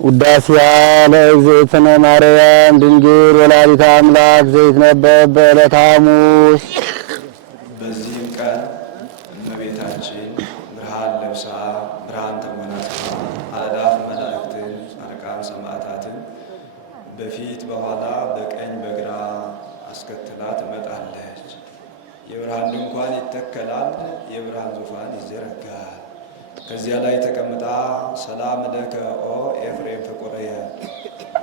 ውዳሴያ ለእግዝእትነ ማርያም ድንግል ወላዲተ አምላክ ዘይትነበብ በዕለተ ሐሙስ። በዚህም ቀን እመቤታችን ብርሃን ለብሳ ብርሃን ተጎናጽፋ አእላፍ መላእክትን ጻድቃን ሰማዕታትን በፊት በኋላ በቀኝ በግራ አስከትላ ትመጣለች። የብርሃን ድንኳን ይተከላል፣ የብርሃን ዙፋን ይዘረጋል። ከዚያ ላይ ተቀምጣ ሰላም ለከ ኦ ኤፍሬም ፍቁርየ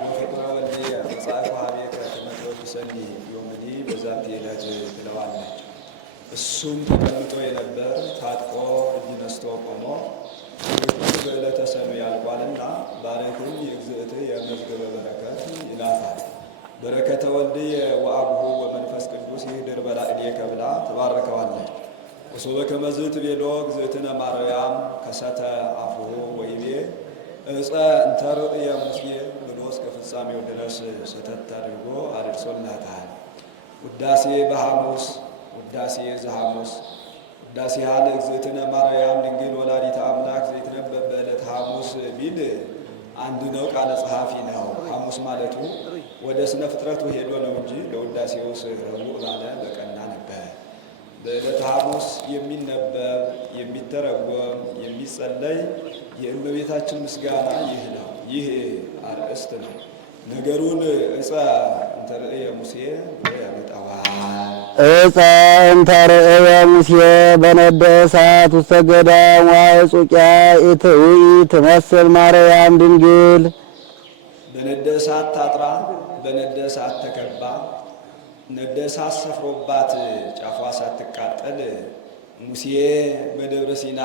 ወፍቁረ ወልድየ መጻእኩ ኀቤከ ከመትወዱ ሰኒ ዮምኒ በዛቲ ዕለት ትለዋለች። እሱም ተቀምጦ የነበር ታጥቆ እጅ ነስቶ ቆሞ በዕለተ ሰኑይ ያልቋልና ባረክኝ የእግዝእትየ የመዝገበ በረከት ይላታል። በረከተ ወልድየ ወአቡሁ ወመንፈስ ቅዱስ ይህድር በላዕሌከ ብላ ትባርከዋለች። ወሶበ ከመ ትቤሎ እግዝእትነ ማርያም ከሰተ አፉሁ ወይቤ ዕፀ እንተ ርእየ ሙሴ ብሎ እስከ ፍጻሜው ድረስ ሰተት አድርጎ አድርሶላታል። ውዳሴ በሐሙስ ውዳሴ ዘሐሙስ ውዳሴሃ ለእግዝእትነ ማርያም ድንግል ወላዲተ አምላክ ዘይትነበብ በዕለተ ሐሙስ ቢል አንድ ነው፣ ቃለ ጸሐፊ ነው። ሐሙስ ማለቱ ወደ ስነ ፍጥረቱ ሄዶ ነው እንጂ ለውዳሴውስ ረቡዕ ባለ በቀና ነበር። በዕለተ ሐሙስ የሚነበብ የሚተረጎም የሚጸለይ የእመቤታችን ምስጋና ይህ ነው። ይህ አርእስት ነው። ነገሩን ዕፀ እንተ ርእየ ሙሴ ያመጣዋል። ዕፀ እንተ ርእየ ሙሴ በነደ እሳት ውስተ ገዳም ወዕጹቂያ ኢትውኢ ትመስል ማርያም ድንግል። በነደ እሳት ታጥራ በነደ እሳት ተከባ ነደ እሳት ሰፍሮባት ጫፏ ሳትቃጠል ሙሴ በደብረ ሲና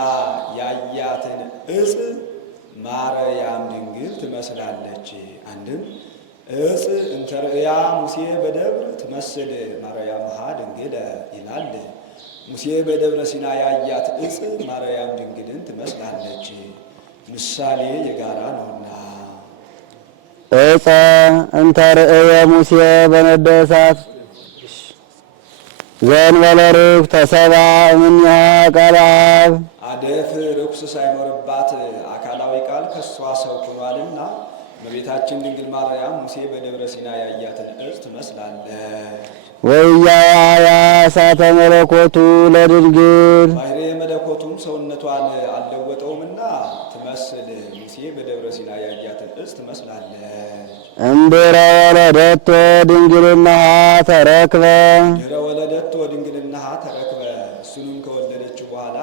ያያትን ዕፅ ማርያም ድንግል ትመስላለች። አንድም ዕፅ እንተ ርእያ ሙሴ በደብር ትመስል ማርያምሃ ድንግል ይላል። ሙሴ በደብረ ሲና ያያት ዕፅ ማርያም ድንግልን ትመስላለች። ምሳሌ የጋራ ነውና። ዕፀ እንተ ርእየ ሙሴ በነደ እሳት ዘእንበለ ርኩስ ተሰብአ እምኔሃ ቃለ አብ። አደፍ ርኩስ ሳይኖርባት አካላዊ ቃል ከሷ ሰው ሆኗልና እመቤታችን ድንግል ማርያም ሙሴ በደብረ ሲና ያያትን ዕፅ ትመስላለች። ወኢያያ እሳተ መለኮቱ ለድንግል ባሕርየ መለኮቱም ሰውነቷን አልለወጠውምና ትመስል ሙሴ በደብረ ሲና ያያትን ዕፅ ትመስላለች። እምድኅረ ወለደቶ ድንግልናሃ ተረክበ ድኅረ ወለደቶ ድንግልናሃ ተረክበ። እሱንም ከወለደችው በኋላ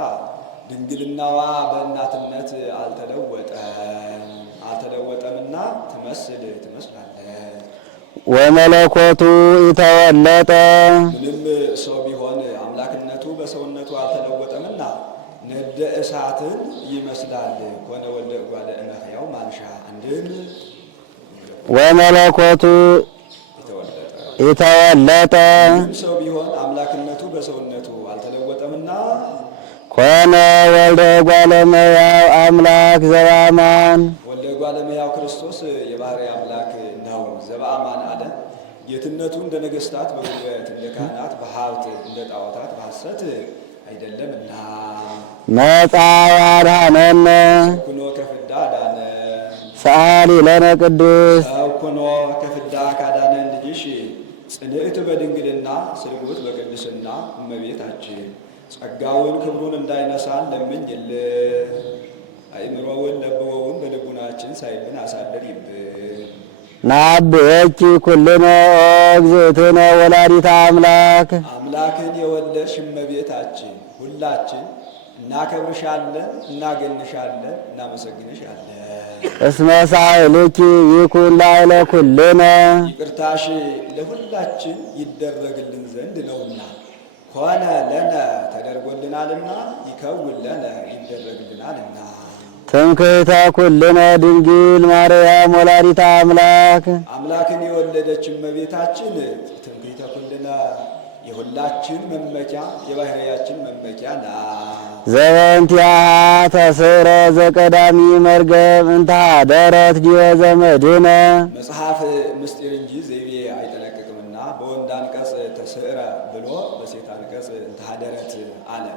ድንግልናዋ በእናትነት አልተለወጠምና ትመስላለች። ወመለኮቱ ኢተወለጠ ምንም ሰው ቢሆን አምላክነቱ በሰውነቱ አልተለወጠምና ነደ እሳትን ይመስላል። ኮነ ወልደ እጓለ እመሕያው ማንሻ አንድም ወመለኮቱ ኢተወለጠ ምንም ሰው ቢሆን አምላክነቱ በሰውነቱ አልተለወጠምና ኮነ ወልደ እጓለ እመሕያው አምላክ ዘበአማን። ወልደ እጓለ እመሕያው ክርስቶስ የባሕርይ አምላክ ነው። ዘበአማን አለ ጌትነቱ እንደ ነገሥታት በጉልበት እንደ ካህናት በሀብት እንደ ጣዖታት በሐሰት አይደለምና። መጻ ያድኀነነ ኩኖ ከፍዳ አዳነ ሰአሊ ለነ ቅዱስ። ሰው ኩኖ ከፍዳ ካዳነን ልጅሽ ጽንዕት በድንግልና ስርጉት በቅድስና እመቤታችን ጸጋውን ክብሩን እንዳይነሳን ለምኝልን። አእምሮውን ለብወውን በልቡናችን ሳይብን አሳድሪብን። ናብየኪ ኩልነ ኦ እግዝእትነ ወላዲተ አምላክ። አምላክን የወለድሽ እመቤታችን ሁላችን እናከብርሻለን፣ እናገንሻለን፣ እናመሰግንሻለን። እስመ ሳህልኪ ይኩን ላዕለ ኩልነ ይቅርታሽ ለሁላችን ይደረግልን ዘንድ ነውና። ኮነ ለነ ተደርጎልናልና፣ ይከውን ለነ ይደረግልናልና። ትምክህተ ኩልነ ድንግል ማርያም ወላዲተ አምላክ። አምላክን የወለደች እመቤታችን ትምክህተ ኩልነ የሁላችን መመኪያ የባሕርያችን መመኪያ ናት። ዘበንቲአሃ ተስዕረ ዘቀዳሚ መርገም እንተ ኀደረት ዲበ ዘመድነ። መጽሐፍ ምስጢር እንጂ ዘይቤ አይጠነቅቅምና በወንድ አንቀጽ ተስዕረ ብሎ በሴት አንቀጽ እንተሃደረት አለ።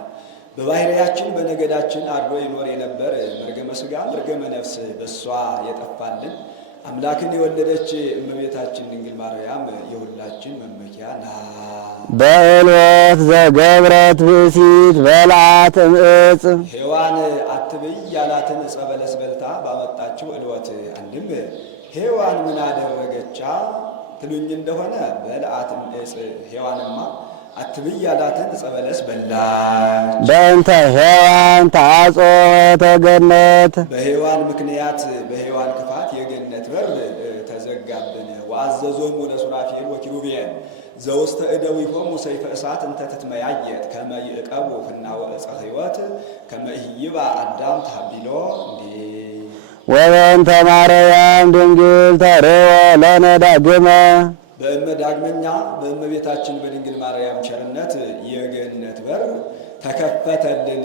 በባህሪያችን በነገዳችን አድሮ ይኖር የነበር መርገመ ሥጋ መርገመ ነፍስ በሷ የጠፋልን አምላክን የወለደች እመቤታችን ድንግል ማርያም የሁላችን መመኪያ ናት። በዕልወት ዘገብረት ብእሲት በልዓት እምዕፅ ሔዋን አትብይ ያላትን ዕፀ በለስ በልታ ባመጣችው ዕልወት አንድም ሔዋን ምን አደረገቻ ትሉኝ እንደሆነ በልዓት እምዕፅ ሔዋንማ አትብይ ያላትን ዕፀ በለስ በላች። በእንተ ሔዋን ተአጽሖተ ገነት በሔዋን ምክንያት በሔዋን ክፋት የገነት በር ተዘጋብን። ወአዘዞሙ ለሱራፌል ወኪሩቤል ዘውስተ እደዊሆሙ ሰይፈ እሳት እንተ ትትመያየጥ ከመ ይዕቀቡ ፍናወ ዕፀ ሕይወት ከመ ኢይብአ አዳም ታቢሎ እንዴ ወበእንተ ማርያም ድንግል ተርኅወ ለነ ዳግመ ዳግመኛ በእመቤታችን በድንግል ማርያም ቸርነት የገነት በር ተከፈተልን።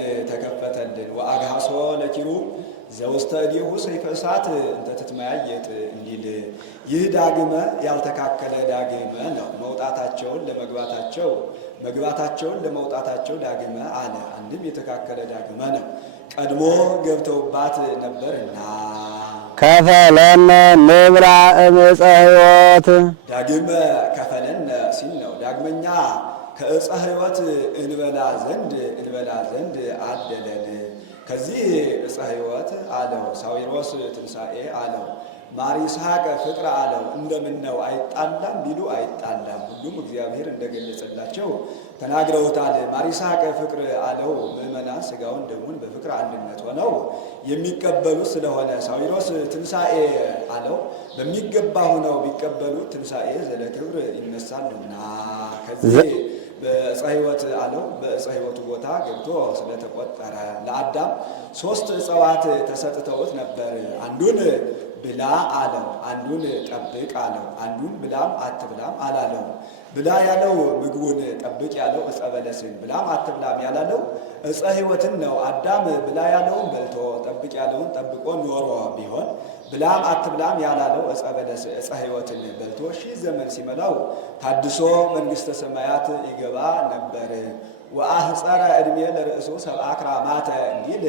ወአግሃሶ ለኪሩብ ዘውስተ እዴሁ ሰይፈ እሳት እንተ ትትመያየጥ እንዲል ይህ ዳግመ ያልተካከለ ዳግመ ነው። መውጣታቸውን ለመግባታቸው መግባታቸውን ለመውጣታቸው ዳግመ አለ። አንድም የተካከለ ዳግመ ነው። ቀድሞ ገብተውባት ነበርና ከፈለነ ንብላ እምዕፀ ሕይወት ዳግመ ከፈለነ ሲል ነው። ዳግመኛ ከዕፀ ሕይወት እንበላ ዘንድ አደለን። ከዚህ ዕፀ ሕይወት አለው ሳዊሮስ ትንሣኤ አለው። ማር ይስሐቅ ፍቅር አለው። እንደምን ነው አይጣላም ቢሉ አይጣላም። ሁሉም እግዚአብሔር እንደገለጸላቸው ተናግረውታል። ማር ይስሐቅ ፍቅር አለው። ምእመናን ሥጋውን ደሙን በፍቅር አንድነት ሆነው የሚቀበሉት ስለሆነ ሳዊሮስ ትንሣኤ አለው። በሚገባ ሆነው ቢቀበሉ ትንሣኤ ዘለክብር ይነሳሉና ከዚህ በዕፀ ሕይወት አለው። በዕፀ ሕይወቱ ቦታ ገብቶ ስለተቆጠረ ለአዳም 3 ዕፀዋት ተሰጥተውት ነበር። አንዱን ብላ አለው፣ አንዱን ጠብቅ አለው። አንዱን ብላም አትብላም አላለው። ብላ ያለው ምግቡን፣ ጠብቅ ያለው ዕፀ በለስን፣ ብላም አትብላም ያላለው ዕፀ ሕይወትን ነው። አዳም ብላ ያለውን በልቶ ጠብቅ ያለውን ጠብቆ ኖሮ ቢሆን ብላም አትብላም ያላለው ዕፀ በለስ ዕፀ ሕይወትን በልቶ 1000 ዘመን ሲመላው ታድሶ መንግሥተ ሰማያት ይገባ ነበር። ወአህፀረ ዕድሜ ለርእሱ 70 ክራማተ እንዲል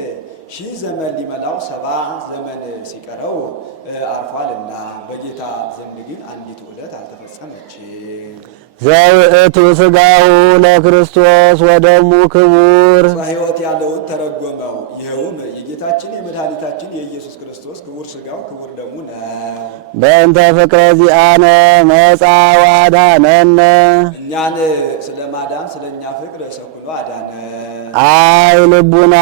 1000 ዘመን ሊመላው 70 ዘመን ሲቀረው አርፏልና በጌታ ዘንድ ግን አንዲት ዕለት አልተፈጸመችም። ዘውእቱ ሥጋሁ ለክርስቶስ ወደሙ ክቡር ዕፀ ሕይወት ያለውን ተረጎመው። ይኸውም የጌታችን የመድኃኒታችን የኢየሱስ ክርስቶስ ክቡር ሥጋው ክቡር ደሙ ነው። በእንተ ፍቅረ ዚአነ መጻ ወአዳነነ እኛን ስለ ማዳን ስለ እኛ ፍቅር ሰኩኖ አዳነ። አይ ልቡና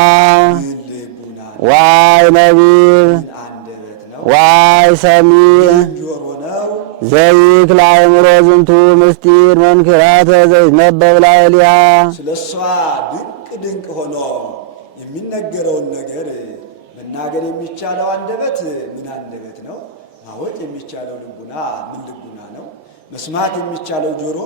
ዋይ ነቢብ አንደበት ነው ዋይ ሰሚዕ ጆሮ ነው ዘይክል አእምሮ ዝንቱ ምስጢር መንክራተ ዘይትነበብ ላዕሌሃ ስለ እሷ ድንቅ ሆኖ የሚነገረውን ነገር መናገር የሚቻለው አንደበት ምን አንደበት ነው? ማወቅ የሚቻለው ልቡና ምን ልቡና ነው? መስማት የሚቻለው ጆሮ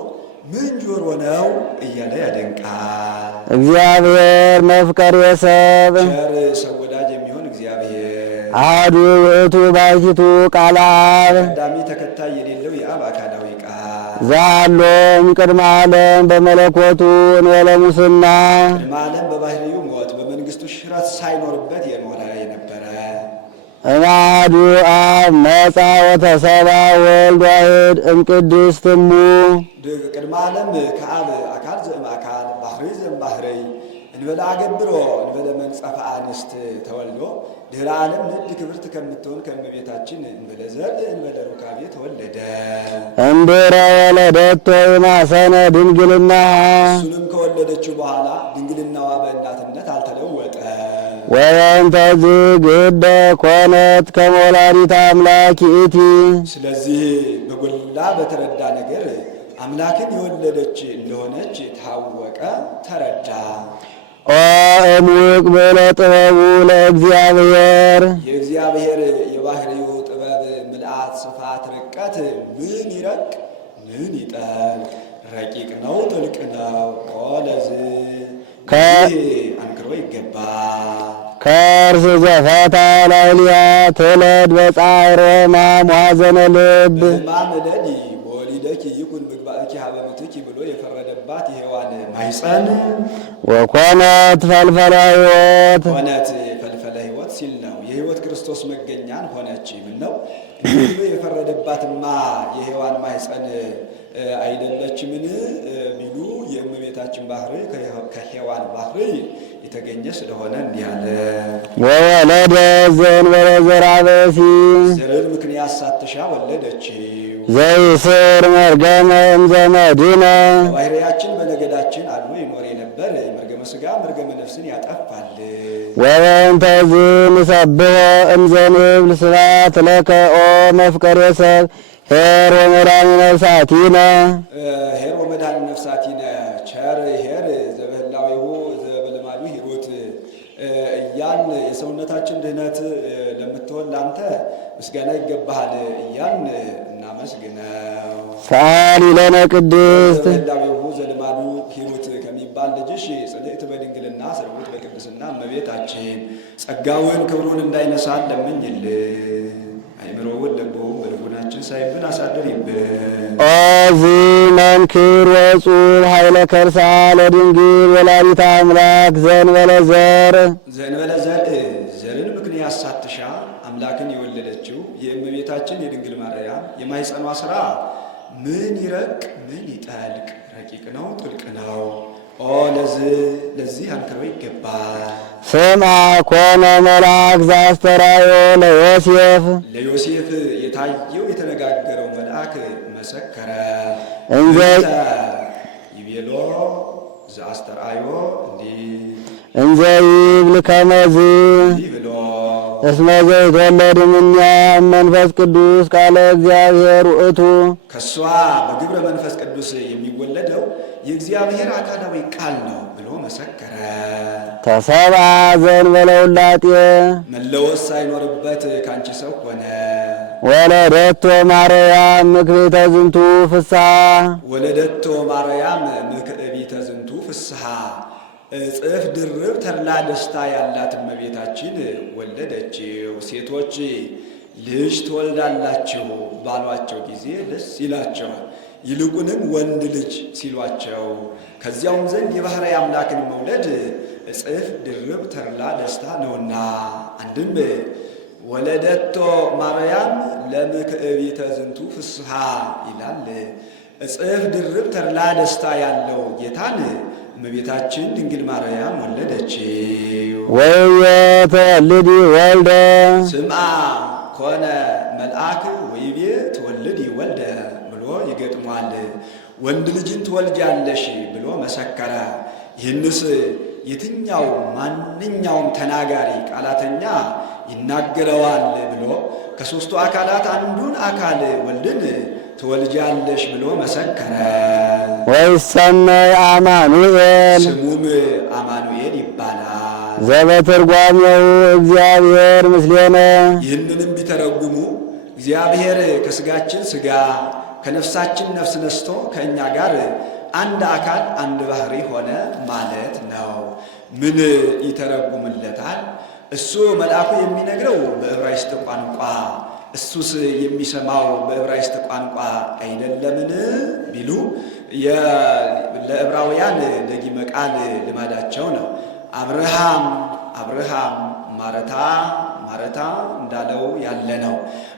ምን ጆሮ ነው? እያለ ያደንቃል። እግዚአብሔር መፍቀሬ ሰብ ቸር ሰው ወዳጅ የሚሆን እግዚአብሔር አሐዱ ውእቱ ባሕቲቱ ቃለ አብ ቀዳሚ ተከታይ የሌለው የአብ አካላዊ ቃል ዛሎ እምቅድመ ዓለም በመለኮቱ እንበለ ሙስና ቅድመ ዓለም በባህሪው ሞት በመንግሥቱ ሽረት ሳይኖርበት የኖረ የነበረ እምአሐዱ አብ መጻ ወተሰብአ ወልድ ዋሕድ እምቅድስት እሙ ቅድመ ዓለም ከአብ አካል ዘእም አካል ባህሪ ዘእም ባህሪ እንበለ አገብሮ እንበለ መንጸፈ አንስት ተወልዶ ድኅረ ዓለም ንድ ክብርት ከምትሆን ከእመቤታችን እንበለ ዘር እንበለ ሩካቤ ተወለደ። እምድኅረ ወለደቶ ይማሰነ ድንግልና እሱንም ከወለደችው በኋላ ድንግልናዋ በእናትነት አልተለወጠ። ወበእንተ ዝግደ ኮነት ከመ ወላዲተ አምላክ ይእቲ ስለዚህ በጎላ በተረዳ ነገር አምላክን የወለደች እንደሆነች ታወቀ፣ ተረዳ። ኦ እሙቅ ብለ ጥበቡ ለእግዚአብሔር የእግዚአብሔር የባህሪው ጥበብ ምልአት ስፋት ርቀት ምን ይረቅ ምን ይጠልቅ ረቂቅ ነው ጥልቅ ነው። ለዚህ አንክሮ ይገባል። ከእርስ ዘፈታ ላዕሌሃ ትውለድ በጻዕር ሕማም ወሐዘነ ልብ በሕማም እለዲ በወሊደኪ ይኩን ምግባእኪ ሀበ ምትኪ ብሎ የፈረደባት የሔዋን ማኅፀን ወኮነት ፈልፈለ ሕይወት ሆነት ፈልፈለ ሕይወት ሲል ነው። የሕይወት ክርስቶስ መገኛን ሆነች። ምን ነው እንዲሁ የፈረደባትማ የሔዋን ማኅፀን አይደለችምን ቢሉ የእመቤታችን ባህሪ ከሔዋን ባህሪ የተገኘ ስለሆነ እንዲህ አለ። ወወለደ ዘእንበለ ዘርአ ብእሲ ዘርን ምክንያት ሳትሻ ወለደችው። ዘይስር መርገመ እምዘመድነ በባሕርያችን በነገዳችን አድሮ ይኖር የነበር መርገመ ሥጋ መርገመ ነፍስን ያጠፋል። ወበእንተ ዝንሰብሖ እምዘንብል ስብሐት ለከ ኦ መፍቀሬ ሰብ ኄር ወመድኃኒነ ነፍሳቲነ ኄር ወመድኃኒነ ነፍሳቲነ ቸር ኄር ዘበህላዊሁ ዘበልማዱ ሂሩት እያን የሰውነታችን ድህነት ለምትሆን ላንተ ምስጋና ይገባሃል እያን እናመስግነው። ሰአሊ ለነ ቅድስት ዘበህላዊሁ ዘልማዱ ሂሩት ከሚባል ልጅሽ ጽልዕት በድንግልና ስርጉት በቅድስና እመቤታችን ጸጋውን ክብሩን እንዳይነሳን ለምኝልን። አይምሮውን ልቦውን በልቡናችን ሳይብን አሳድሪብን። ኦ ዝመንክር ወጹር ኃይለ ከርሳ ለድንግል ወላዲተ አምላክ ዘእንበለ ዘር ዘርን ምክንያት ሳትሻ አምላክን የወለደችው የእመቤታችን የድንግል ማርያም የማኅፀኗ ሥራ ምን ይረቅ ምን ይጠልቅ ረቂቅ ነው ጥልቅ ነው። ኦ ለዚህ አንክሮ ይገባል። ስምዐ ኮነ መልአክ ዘአስተርአዮ ለዮሴፍ የታየው የተነጋገረው መልአክ መሰከረ። እንዘ ይቤሎ ዘአስተርአዮ እንዘ ይብል ከመዝ ብሎ እስመ ዘይትወለድ እምኔሃ መንፈስ ቅዱስ ቃለ እግዚአብሔር ውእቱ ከሷ በግብረ መንፈስ ቅዱስ የሚወለደው የእግዚአብሔር አካላዊ ቃል ነው ብሎ መሰከረ። ተሰብአ ዘእንበለ ውላጤ መለወስ ሳይኖርበት ካንቺ ሰው ሆነ። ወለደቶ ማርያም ምክቤተ ዝንቱ ፍስሐ ወለደቶ ማርያም ምክዕቢተ ዝንቱ ፍስሐ እጥፍ ድርብ ተድላ ደስታ ያላት እመቤታችን ወለደችው። ሴቶች ልጅ ትወልዳላችሁ ባሏቸው ጊዜ ደስ ይላቸዋል፣ ይልቁንም ወንድ ልጅ ሲሏቸው ከዚያውም ዘንድ የባሕርይ አምላክን መውለድ እጥፍ ድርብ ተድላ ደስታ ነውና። አንድም ወለደቶ ማርያም ለምክዕቢተ ዝንቱ ፍስሐ ይላል። እጥፍ ድርብ ተድላ ደስታ ያለው ጌታን እመቤታችን ድንግል ማርያም ወለደችው። ወየትወልዲ ወልደ ስምዐ ኮነ መልአክ ወይቤ ትወልዲ ወልደ ብሎ ይገጥሟል። ወንድ ልጅን ትወልጃለሽ ብሎ መሰከረ። ይህንስ የትኛው ማንኛውም ተናጋሪ ቃላተኛ ይናገረዋል ብሎ ከሦስቱ አካላት አንዱን አካል ወልድን ትወልጃለሽ ብሎ መሰከረ። ወይሰመይ አማኑኤል ስሙም አማኑኤል ይባላል። ዘበትርጓሜው እግዚአብሔር ምስሌነ ይህንንም ቢተረጉሙ እግዚአብሔር ከሥጋችን ሥጋ ከነፍሳችን ነፍስ ነስቶ ከእኛ ጋር አንድ አካል አንድ ባሕርይ ሆነ ማለት ነው። ምን ይተረጉምለታል? እሱ መልአኩ የሚነግረው በዕብራይስጥ ቋንቋ እሱስ የሚሰማው በዕብራይስጥ ቋንቋ አይደለምን ቢሉ ለዕብራውያን ደጊመ ቃል ልማዳቸው ነው። አብርሃም አብርሃም ማረታ ማረታ እንዳለው ያለ ነው።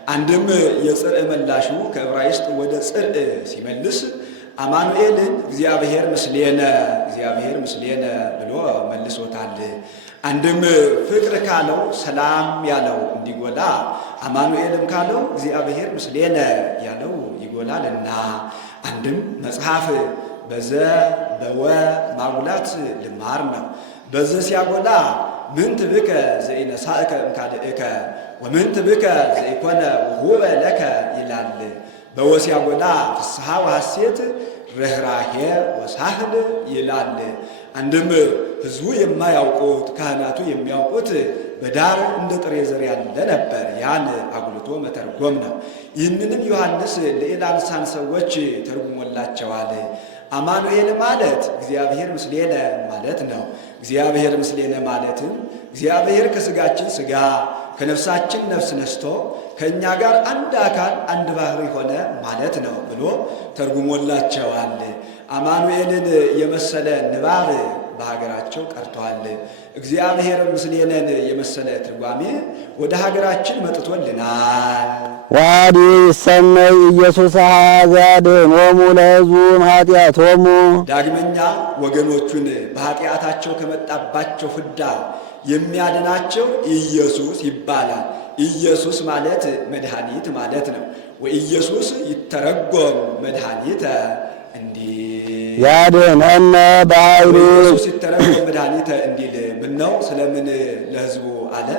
አንድም የጽርዕ መላሹ ከዕብራይስጥ ወደ ጽርዕ ሲመልስ አማኑኤልን እግዚአብሔር ምስሌነ ብሎ መልሶታል። አንድም ፍቅር ካለው ሰላም ያለው እንዲጎላ አማኑኤልም ካለው እግዚአብሔር ምስሌነ ያለው ይጎላልና። አንድም መጽሐፍ በዘ በወ ማጉላት ልማር ነው። በዘ ሲያጎላ ምንት ብከ ዘኢነሳእከ እምካልእከ ወምንት ብከ ዘኢኮነ ውሁበ ለከ ይላል። በወ ሲያጎላ ፍስሐ ወሐሴት ርኅራኄ ወሳህል ይላል። አንድም ሕዝቡ የማያውቁት ካህናቱ የሚያውቁት በዳር እንደ ጥሬ ዘር ያለ ነበር። ያን አጉልቶ መተርጎም ነው። ይህንንም ዮሐንስ ለኢላልሳን ሰዎች ተርጉሞላቸዋል። አማኑኤል ማለት እግዚአብሔር ምስሌነ ማለት ነው። እግዚአብሔር ምስሌነ ማለትም እግዚአብሔር ከሥጋችን ሥጋ ከነፍሳችን ነፍስ ነስቶ ከእኛ ጋር አንድ አካል አንድ ባሕርይ ሆነ ማለት ነው ብሎ ተርጉሞላቸዋል። አማኑኤልን የመሰለ ንባብ በሀገራቸው ቀርቷል። እግዚአብሔር ምስሌነን የመሰለ ትርጓሜ ወደ ሀገራችን መጥቶልናል። ዋዲ ይሰመይ ኢየሱስ ዘያድኅኖሙ ለሕዝቡ ኃጢአቶሙ። ዳግመኛ ወገኖቹን በኃጢአታቸው ከመጣባቸው ፍዳ የሚያድናቸው ኢየሱስ ይባላል። ኢየሱስ ማለት መድኃኒት ማለት ነው። ወኢየሱስ ይተረጎም መድኃኒተ እንዲል ያድኅነነ በኃይሉ። ኢየሱስ ይተረጎም መድኃኒተ እንዲል ምነው ስለምን ለሕዝቡ አለ?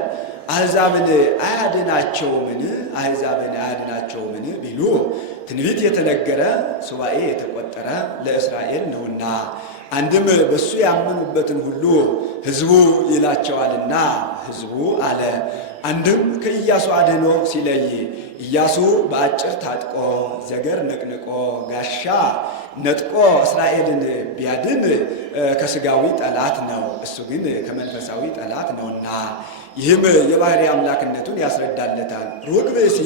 አሕዛብን አያድናቸውምን? አሕዛብን አያድናቸውምን ቢሉ ትንቢት የተነገረ ሱባኤ የተቆጠረ ለእስራኤል ነውና፣ አንድም በሱ ያመኑበትን ሁሉ ሕዝቡ ይላቸዋልና ሕዝቡ አለ። አንድም ከኢያሱ አድኖ ሲለይ ኢያሱ በአጭር ታጥቆ ዘገር ነቅንቆ ጋሻ ነጥቆ እስራኤልን ቢያድን ከሥጋዊ ጠላት ነው፣ እሱ ግን ከመንፈሳዊ ጠላት ነውና፣ ይህም የባሕሪ አምላክነቱን ያስረዳለታል። ሩቅ ብእሲ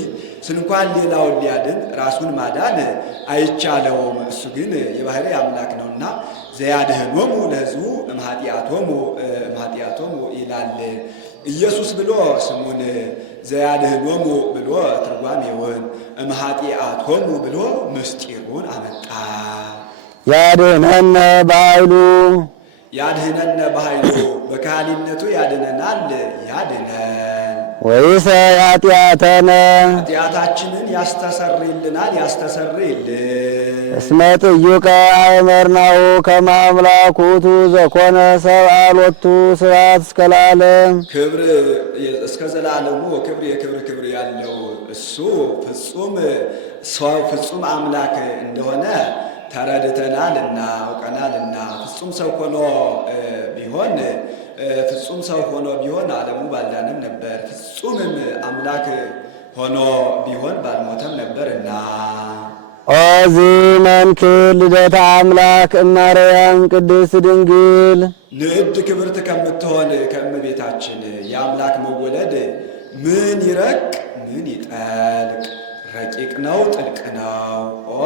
ስንኳን ሌላውን ሊያድን ራሱን ማዳን አይቻለውም፣ እሱ ግን የባሕሪ አምላክ ነውና ዘያድኅኖሙ ለሕዝቡ እምኃጢአቶሙ ይላል። ኢየሱስ ብሎ ስሙን፣ ዘያድኅኖሙ ብሎ ትርጓሜውን፣ እምኃጢአቶሙ ብሎ ምስጢሩን አመጣ። ያድኅነነ በኃይሉ። ያድኅነነ በኃይሉ በካህሊነቱ ያድነናል፣ ያድነን። ወይሰ ኃጢአተነ ኃጢአታችንን ያስተሰርይልናል፣ ያስተሰርይልን። እስመ ጥዩቀ አእመርናሁ ከመ አምላክ ውእቱ ዘኮነ ሰብአ ሎቱ ስብሐት እስከ ለዓለም። ክብር እስከ ዘላለሙ ክብር የክብር ክብር ያለው እሱ ፍጹም ሰው ፍጹም አምላክ እንደሆነ ተረድተናልና አውቀናልና። ፍጹም ሰው ሆኖ ቢሆን ፍጹም ሰው ሆኖ ቢሆን ዓለሙ ባልዳንም ነበር። ፍጹምም አምላክ ሆኖ ቢሆን ባልሞተም ነበርና። ኦዚ መንክር ልደታ አምላክ እማርያም ቅድስት ድንግል። ንዕድ ክብርት ከምትሆን ከእመቤታችን የአምላክ መወለድ ምን ይረቅ ምን ይጠልቅ፣ ረቂቅ ነው ጥልቅ ነው። ኦ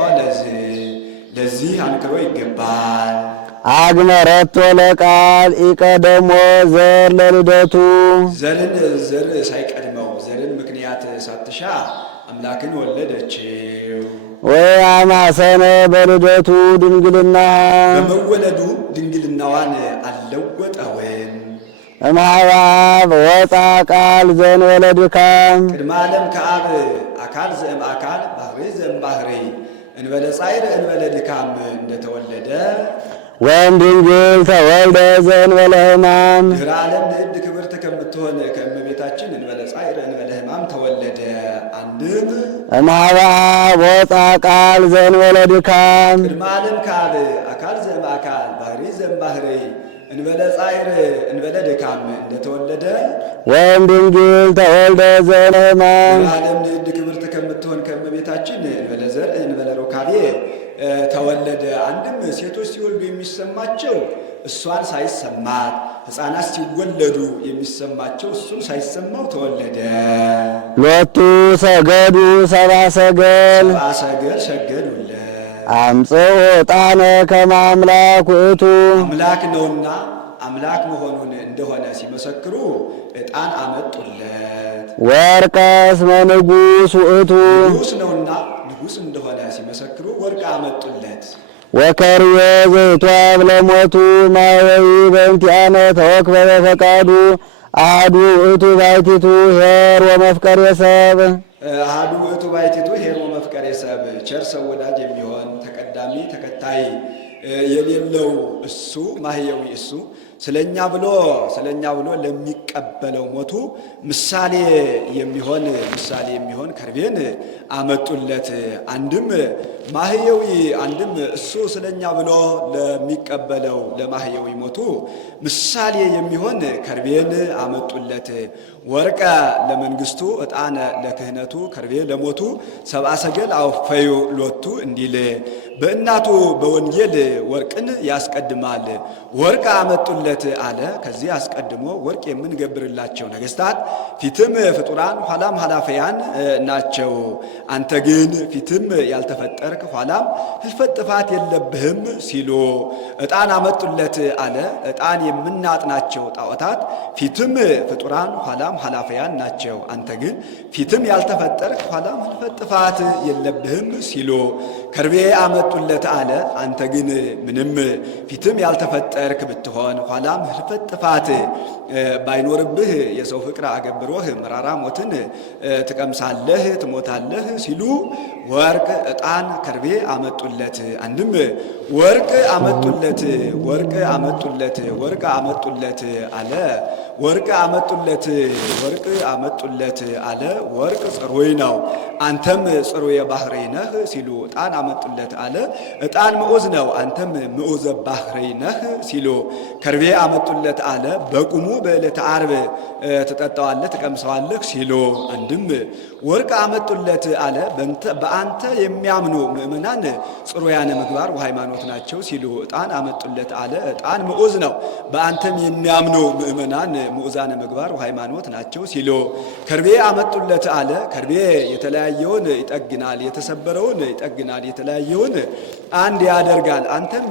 ለዚህ አንክሮ ይገባል። አግመረቶ ለቃል ኢቀደሞ ዘር ለልደቱ። ዘርን ዘር ሳይቀድመው ዘርን ምክንያት ሳትሻ አምላክን ወለደችው። ወአማሰነ በልደቱ ድንግልና በመወለዱ ድንግልናዋን አልለወጠውም። እምኀበ ወፃ ቃል ዘእንበለ ድካም ቅድመ ዓለም ከአብ አካል ዘእም አካል ባህሪ ዘእም ባህሪ እንበለ ጻዕር እንበለ ድካም እንደተወለደ ወእምድንግል ተወልደ ዘእንበለ ሕማም ድኅረ ዓለም ንዕድ ክብርት ከምትሆን ከእመቤታችን እንበለ ጻዕር እንበለ ሕማም ተወለደ። አንድም እምኀበ ወፃ ቃል ዘእንበለ ድካም ቅድመ ዓለም ከአብ አካል ዘእም አካል ባህሪ ዘእም ባህሪ እንበለ ጻዕር እንበለ ድካም እንደተወለደ ወእምድንግል ተወልደ ዘእንበለ ሕማም ድኅረ ዓለም ንዕድ ክብርት ከምትሆን ከእመቤታችን እንበለ ዘርእ እንበለ ሩካቤ ተወለደ። አንድም ሴቶች ሲወልዱ የሚሰማቸው እሷን ሳይሰማት፣ ሕፃናት ሲወለዱ የሚሰማቸው እሱን ሳይሰማው ተወለደ። ሎቱ ሰገዱ ሰብአ ሰገል ሰብአ ሰገል ሰገዱለት። አምጽኡ ዕጣነ ከመ አምላክ ውእቱ አምላክ ነውና አምላክ መሆኑን እንደሆነ ሲመሰክሩ ዕጣን አመጡለት። ወርቀ እስመ ንጉሥ ውእቱ ንጉሥ ነውና ንጉሥ እንደሆነ ሲመሰክሩ ወርቅ አመጡለት። ወከርቤ ዘይትዋብ ለሞቱ ማየዊ በእንቲአነ ተወክበ በፈቃዱ አሐዱ ውእቱ ባሕቲቱ ኄር ወመፍቀሬ ሰብእ። አሐዱ ውእቱ ባሕቲቱ ኄር ወመፍቀሬ ሰብእ። ቸር ሰው ወዳጅ የሚሆን ተቀዳሚ ተከታይ የሌለው እሱ ማህየዊ እሱ ስለኛ ብሎ ለሚቀበለው ሞቱ ምሳሌ የሚሆን ከርቤን አመጡለት። አንድም ማህየዊ አንድም እሱ ስለኛ ብሎ ለሚቀበለው ለማህየዊ ሞቱ ምሳሌ የሚሆን ከርቤን አመጡለት። ወርቀ ለመንግስቱ ዕጣነ ለክህነቱ ከርቤ ለሞቱ ሰብአ ሰገል አወፈዩ ሎቱ እንዲል በእናቱ በወንጌል ወርቅን ያስቀድማል። ወርቅ አመጡለት አመጡለት አለ። ከዚህ አስቀድሞ ወርቅ የምንገብርላቸው ነገሥታት ፊትም ፍጡራን ኋላም ኃላፊያን ናቸው። አንተ ግን ፊትም ያልተፈጠርክ ኋላም ህልፈት ጥፋት የለብህም ሲሉ ዕጣን አመጡለት አለ። ዕጣን የምናጥናቸው ጣዖታት ፊትም ፍጡራን ኋላም ኃላፊያን ናቸው። አንተ ግን ፊትም ያልተፈጠርክ ኋላም ህልፈት ጥፋት የለብህም ሲሉ ከርቤ አመጡለት አለ። አንተ ግን ምንም ፊትም ያልተፈጠርክ ብትሆን ኋላም ህልፈት ጥፋት ባይኖርብህ የሰው ፍቅር አገብሮህ መራራ ሞትን ትቀምሳለህ፣ ትሞታለህ ሲሉ ወርቅ፣ ዕጣን፣ ከርቤ አመጡለት። አንድም ወርቅ አመጡለት፣ ወርቅ አመጡለት፣ ወርቅ አመጡለት አለ። ወርቅ አመጡለት፣ ወርቅ አመጡለት አለ። ወርቅ ጽሩይ ነው፣ አንተም ጽሩየ ባህሪ ነህ ሲሉ ዕጣን አመጡለት አለ። ዕጣን ምዑዝ ነው፣ አንተም ምዑዘ ባህሪ ነህ ሲሉ ከርቤ አመጡለት አለ። በቁሙ በዕለተ ዓርብ ትጠጣዋለህ፣ ትቀምሰዋለህ ሲሉ አንድም ወርቅ አመጡለት አለ። በአንተ የሚያምኑ ምእመናን ጽሩያነ ምግባር ወሃይማኖት ናቸው ሲሉ ዕጣን አመጡለት አለ። ዕጣን ምዑዝ ነው፣ በአንተም የሚያምኑ ምእመናን ምዑዛነ ምግባር ወሃይማኖት ናቸው ሲሉ ከርቤ አመጡለት አለ። ከርቤ የተለያየውን ይጠግናል፣ የተሰበረውን ይጠግናል፣ የተለያየውን አንድ ያደርጋል። አንተም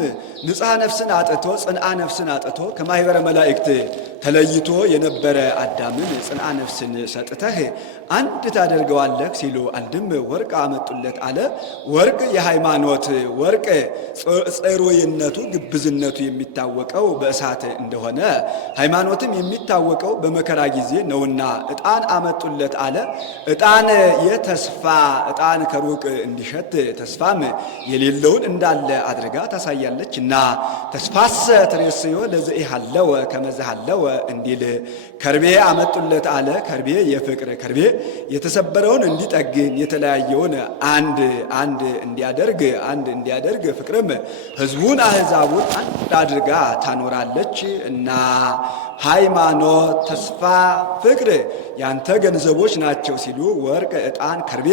ንጽሐ ነፍስን አጥቶ ጽንዓ ነፍስን አጥቶ ከማኅበረ መላእክት ተለይቶ የነበረ አዳምን ጽንዓ ነፍስን ሰጥተህ አንድ ታደርገዋለህ ሲሉ አንድም ወርቅ አመጡለት አለ። ወርቅ የሃይማኖት ወርቅ ጽሩይነቱ ግብዝነቱ የሚታወቀው በእሳት እንደሆነ ሃይማኖትም የሚታወቀው በመከራ ጊዜ ነውና ዕጣን አመጡለት አለ። ዕጣን የተስፋ ዕጣን ከሩቅ እንዲሸት ተስፋም የሌለውን እንዳለ አድርጋ ታሳያለች እና ተስፋሰ ትሬስዮ ለዘኢሃለወ ከመዝሃለወ እንዲል ከርቤ አመጡለት አለ። ከርቤ የፍቅር ከርቤ የተሰበረውን እንዲጠግን የተለያየውን አንድ እንዲያደርግ ፍቅርም ሕዝቡን አሕዛቡን አንድ አድርጋ ታኖራለች እና ሃይማኖት፣ ተስፋ፣ ፍቅር ያንተ ገንዘቦች ናቸው ሲሉ ወርቅ፣ ዕጣን፣ ከርቤ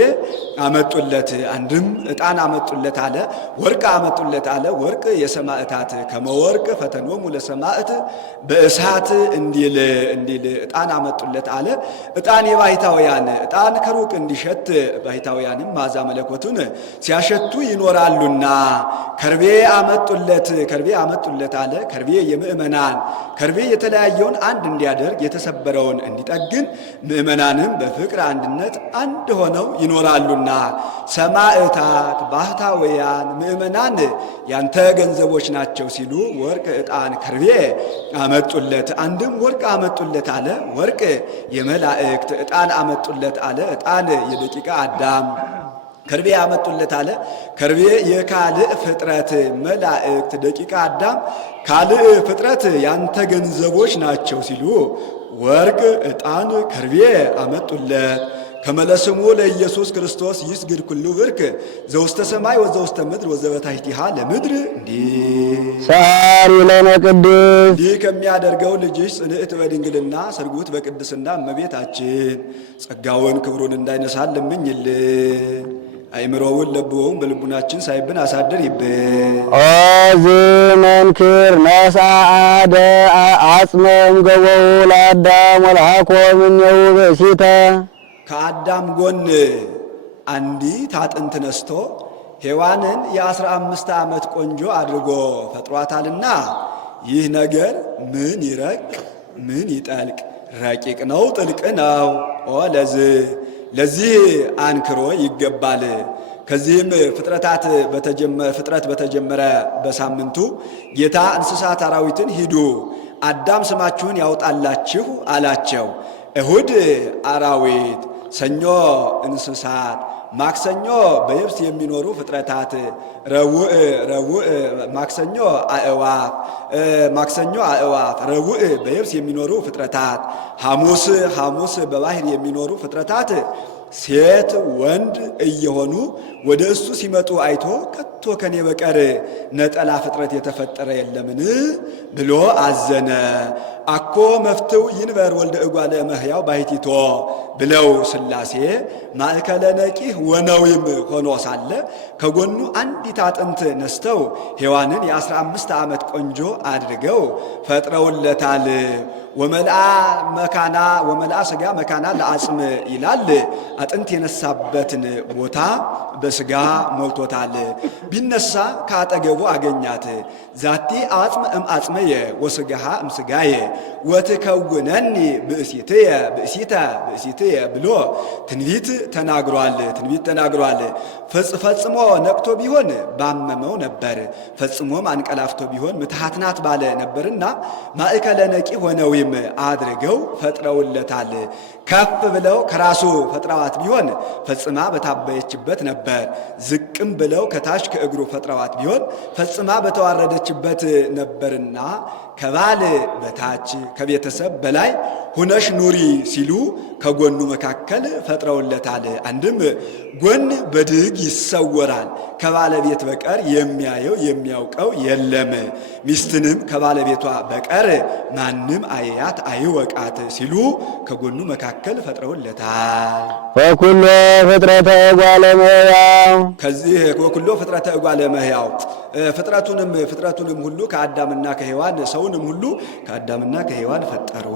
አመጡለት። አንድም ዕጣን አመጡለት አለ፣ ወርቅ አመጡለት አለ። ወርቅ የሰማዕታት ከመወርቅ ፈተኖሙ ለሰማዕት በእሳት እንዲል ዕጣን አመጡለት አለ። ዕጣን የባሕታውያን ዕጣን ከሩቅ እንዲሸት ባሕታውያንም ማዛ መለኮቱን ሲያሸቱ ይኖራሉና ከርቤ አመጡለት አለ። ከርቤ የምእመናን ከርቤ የተለያየውን አንድ እንዲያደርግ የተሰበረውን እንዲጠግን ምእመናንም በፍቅር አንድነት አንድ ሆነው ይኖራሉና ሰማዕታት ባሕታውያን ምእመናን ያንተ ገንዘቦች ናቸው ሲሉ ወርቅ፣ ዕጣን፣ ከርቤ አመጡለት። አንድም ወርቅ አመጡለት አለ። ወርቅ የመላእክት ዕጣን አመጡለት አለ። ዕጣን የደቂቀ አዳም ከርቤ አመጡለት አለ። ከርቤ የካልእ ፍጥረት መላእክት ደቂቀ አዳም ካልእ ፍጥረት ያንተ ገንዘቦች ናቸው ሲሉ ወርቅ፣ ዕጣን፣ ከርቤ አመጡለት። ከመለስሙ ለኢየሱስ ክርስቶስ ይስግድ ኩሉ ብርክ ዘውስተ ሰማይ ወዘውስተ ምድር ወዘበታሕቲሃ ለምድር ሳሪ ለነ ቅድስ እንዲህ ከሚያደርገው ልጅሽ ጽንዕት በድንግልና ሰርጉት በቅድስና እመቤታችን ጸጋውን ክብሩን እንዳይነሳን ለምኝልን። አይምሮውን ለብወውን በልቡናችን ሳይብን አሳድር ይብን። ኦዝ መንክር ነሳአደ አጽመም ገበው ለአዳም ወለሃኮ ምኔው ብእሲተ ከአዳም ጎን አንዲት አጥንት ነስቶ ሔዋንን የ15 ዓመት ቆንጆ አድርጎ ፈጥሯታልና ይህ ነገር ምን ይረቅ ምን ይጠልቅ ረቂቅ ነው ጥልቅ ነው። ለዚህ አንክሮ ይገባል። ከዚህም ፍጥረት በተጀመረ በሳምንቱ ጌታ እንስሳት አራዊትን ሂዱ አዳም ስማችሁን ያውጣላችሁ አላቸው። እሁድ አራዊት፣ ሰኞ እንስሳት፣ ማክሰኞ በየብስ የሚኖሩ ፍጥረታት፣ ማክሰኞ አእዋፍ፣ ረቡዕ በየብስ የሚኖሩ ፍጥረታት፣ ሐሙስ በባህር የሚኖሩ ፍጥረታት ሴት ወንድ እየሆኑ ወደ እሱ ሲመጡ አይቶ ከቶ ከኔ በቀር ነጠላ ፍጥረት የተፈጠረ የለምን ብሎ አዘነ። አኮ መፍትው ይንበር ወልደ እጓለ እመሕያው ባሕቲቶ ብለው ሥላሴ ማእከለ ነቂህ ወነዊም ሆኖ ሳለ ከጎኑ አንዲት አጥንት ነስተው ሔዋንን የ15 ዓመት ቆንጆ አድርገው ፈጥረውለታል። ወመልአ መካና ወመልአ ሥጋ መካና ለአጽም ይላል። አጥንት የነሳበትን ቦታ በሥጋ ሞልቶታል። ቢነሳ ከአጠገቡ አገኛት። ዛቲ አጽም እምአጽመየ ወሥጋሃ እምሥጋየ ወትከውነኒ ብእሲትየ ብእሲተ ብእሲትየ ብሎ ትንቢት ተናግሯል። ፈጽሞ ነቅቶ ቢሆን ባመመው ነበር፣ ፈጽሞም አንቀላፍቶ ቢሆን ምትሃት ናት ባለ ነበርና ማእከለ ነቂ ሆነው አድርገው ፈጥረውለታል። ከፍ ብለው ከራሱ ፈጥረዋት ቢሆን ፈጽማ በታበየችበት ነበር። ዝቅም ብለው ከታች ከእግሩ ፈጥረዋት ቢሆን ፈጽማ በተዋረደችበት ነበርና ከባል በታች ከቤተሰብ በላይ ሁነሽ ኑሪ ሲሉ ከጎኑ መካከል ፈጥረውለታል። አንድም ጎን በድግ ይሰወራል፣ ከባለቤት በቀር የሚያየው የሚያውቀው የለም። ሚስትንም ከባለቤቷ በቀር ማንም አያት አይወቃት ሲሉ ከጎኑ መካከል ፈጥረውለታል። ወኩሎ ፍጥረተ እጓለ እመሕያው ከዚህ ወኩሎ ፍጥረተ እጓለ እመሕያው ፍጥረቱንም ሁሉ ከአዳምና ከሔዋን ሰውንም ሁሉ ከአዳምና ከሔዋን ፈጠሩ።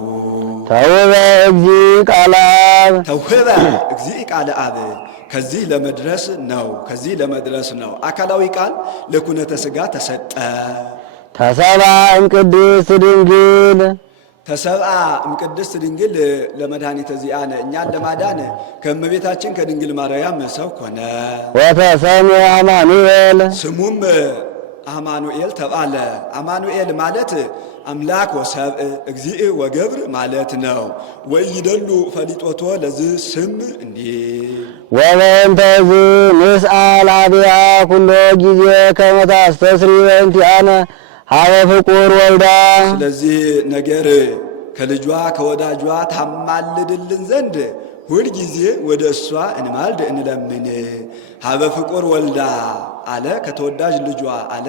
ተውበ እግዚእ ቃለ አብ ተውህበ እግዚእ ቃለ አብ ከዚህ ለመድረስ ነው። አካላዊ ቃል ለኩነተ ሥጋ ተሰጠ። ተሰብአ እምቅድስት ድንግል ተሰብአ እምቅድስት ድንግል ለመድኃኒተ ዚአነ እኛን ለማዳን ከእመቤታችን ከድንግል ማርያም ሰው ሆነ። ወተሰምዐ አማኑኤል ስሙም አማኑኤል ተባለ። አማኑኤል ማለት አምላክ ወሰብእ እግዚእ ወገብር ማለት ነው። ወይደሉ ፈሊጦቶ ለዚህ ስም እንዲህ ወበእንተዝ ንስአል ኀቤሃ ኩሎ ጊዜ ከመ ታስተስሪ በእንቲአነ ኀበ ፍቁር ወልዳ። ስለዚህ ነገር ከልጇ ከወዳጇ ታማልድልን ዘንድ ሁል ጊዜ ወደ እሷ እንማልድ እንለምን። ኀበ ፍቁር ወልዳ አለ ከተወዳጅ ልጇ አለ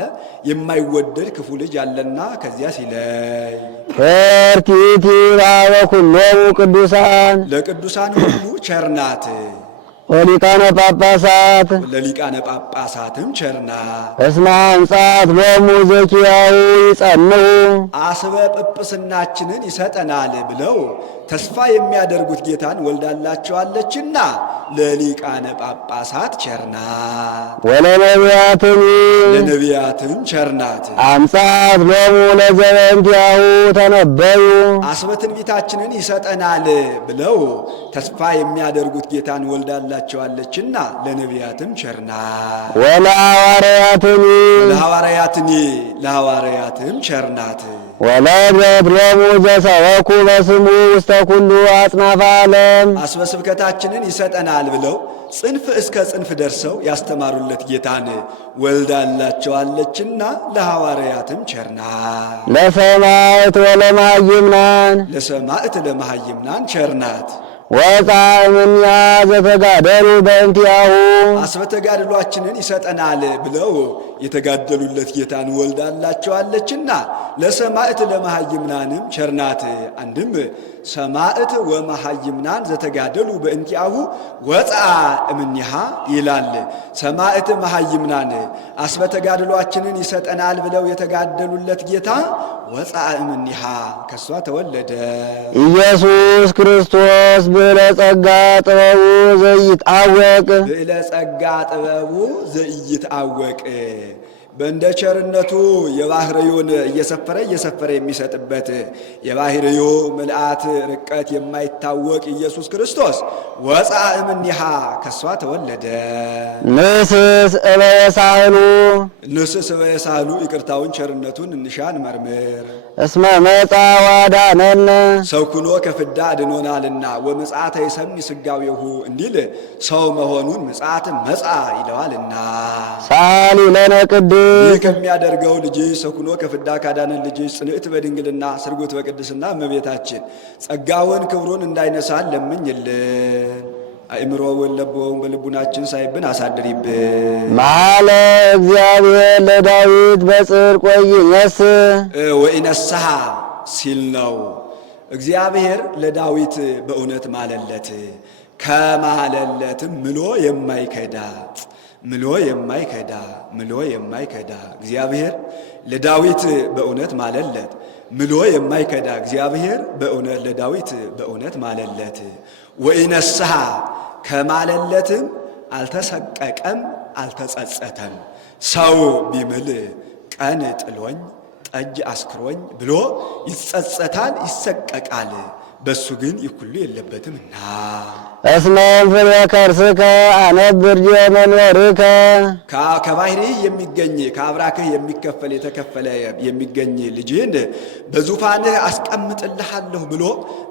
የማይወደድ ክፉ ልጅ አለና ከዚያ ሲለይ ፈርቲቲ ኀበ ኩሎሙ ቅዱሳን ለቅዱሳን ሁሉ ቸርናት። ወሊቃነ ጳጳሳት ለሊቃነ ጳጳሳትም ቸርናት። እስመ አንጻት ሎሙ ዘኪያሁ ይጸንዑ አስበ ጵጵስናችንን ይሰጠናል ብለው ተስፋ የሚያደርጉት ጌታን ወልዳላቸዋለችና ለሊቃነ ጳጳሳት ቸርናት። ለነቢያትም ቸርናት። አምጻት ሎሙ ለዘበእንቲአሁ ተነበዩ አስበ ትንቢታችንን ይሰጠናል ብለው ተስፋ የሚያደርጉት ጌታን ወልዳላቸዋለችና ለነቢያትም ቸርናት። ለሐዋርያትም ቸርናት። ወለደት ሎሙ ዘሰበኩ በስሙ ውስተ ኩሉ አጽናፈ ዓለም አስበ ስብከታችንን ይሰጠናል ብለው ጽንፍ እስከ ጽንፍ ደርሰው ያስተማሩለት ጌታን ወልዳላቸዋለችና ለሐዋርያትም ቸርናት። ለሰማዕት ለመሃይምናን ቸርናት። ወፃ እምኔሃ ዘተጋደሉ በእንቲአሁ አስበ ተጋድሏችንን ይሰጠናል ብለው የተጋደሉለት ጌታን ወልዳላቸዋለችና ለሰማዕት ለመሃይምናንም ቸርናት። አንድም ሰማዕት ወመሃይምናን ዘተጋደሉ በእንቲአሁ ወፃ እምኔሃ ይላል። ሰማዕት መሃይምናን አስበ ተጋድሏችንን ይሰጠናል ብለው የተጋደሉለት ጌታ ወፃ እምኔሃ ከሷ ተወለደ። ኢየሱስ ክርስቶስ ብዕለ ጸጋ ጥበቡ ዘኢይትዐወቅ በእንደ ቸርነቱ የባህርዩን እየሰፈረ የሚሰጥበት የባህርዩ ምልአት ርቀት የማይታወቅ ኢየሱስ ክርስቶስ ወፃ እምኔሃ ከሷ ተወለደ። ንስስ እበየሳህሉ ይቅርታውን ቸርነቱን እንሻን መርምር። እስመ መጻ ዋዳነነ ሰው ኩኖ ከፍዳ አድኖናልና ወምጽአተ ይሰምይ ሥጋዌሁ እንዲል ሰው መሆኑን ምጽአት መጻ ይለዋልና ሳሊ ለነ ቅድስ ይህ ከሚያደርገው ልጅ ሰው ኩኖ ከፍዳ ካዳነን ልጅ ጽንዕት በድንግልና ስርጉት በቅድስና እመቤታችን ጸጋውን ክብሩን እንዳይነሳን ለምኝልን። አእምሮውን ለቦውን በልቡናችን ሳይብን አሳድሪብን። መሐለ እግዚአብሔር ለዳዊት በጽድቅ ወኢነስሐ ሲል ነው። እግዚአብሔር ለዳዊት በእውነት ማለለት። ከማለለትም ምሎ የማይከዳ እግዚአብሔር ለዳዊት በእውነት ማለለት። ምሎ የማይከዳ እግዚአብሔር በእውነት ለዳዊት በእውነት ማለለት። ወኢነስሐ ከማለለትም አልተሰቀቀም አልተጸጸተም። ሰው ቢምል ቀን ጥሎኝ ጠጅ አስክሮኝ ብሎ ይጸጸታል ይሰቀቃል። በሱ ግን ይኩሉ የለበትምና እስመ ፍሬ ከርስከ አነብር መንበርከ ከባሕርይህ የሚገኝ ከአብራክህ የሚከፈል የተከፈለ የሚገኝ ልጅህን በዙፋንህ አስቀምጥልሃለሁ ብሎ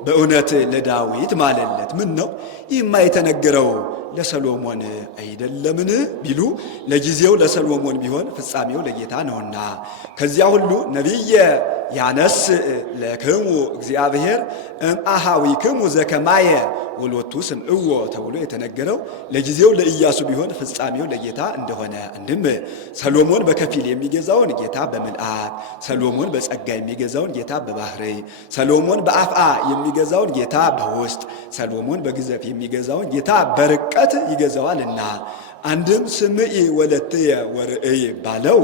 በእውነት ለዳዊት ማለለት። ምን ነው ይህማ የተነገረው ለሰሎሞን አይደለምን ቢሉ ለጊዜው ለሰሎሞን ቢሆን ፍጻሜው ለጌታ ነውና። ከዚያ ሁሉ ነቢየ ያነስ ለክሙ እግዚአብሔር እምአሃዊክሙ ዘከማየ ወሎቱ ስምዕዎ ተብሎ የተነገረው ለጊዜው ለኢያሱ ቢሆን ፍጻሜው ለጌታ እንደሆነ፣ አንድም ሰሎሞን በከፊል የሚገዛውን ጌታ በምልአት፣ ሰሎሞን በጸጋ የሚገዛውን ጌታ በባሕርይ፣ ሰሎሞን በአፍአ የሚገዛውን ጌታ በውስጥ፣ ሰሎሞን በግዘፍ የሚገዛውን ጌታ በርቀት ይገዛዋልና። አንድም ስምዒ ወለትየ ወርእይ ባለው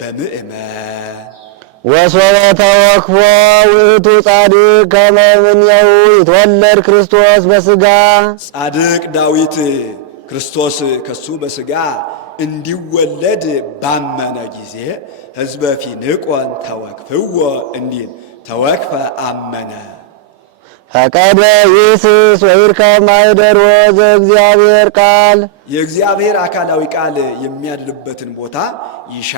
በምእመን ወሶበ ተወክፎ ውእቱ ጻድቅ ከመ እምኔሁ ይትወለድ ክርስቶስ በሥጋ ጻድቅ ዳዊት ክርስቶስ ከሱ በሥጋ እንዲወለድ ባመነ ጊዜ ሕዝበ ፊንቆን ተወክፍዎ እንዲል ተወክፈ አመነ። ፈቀደ ይስስ ወይርከብ ማኅደሮ ዘእግዚአብሔር ቃል የእግዚአብሔር አካላዊ ቃል የሚያድርበትን ቦታ ይሻ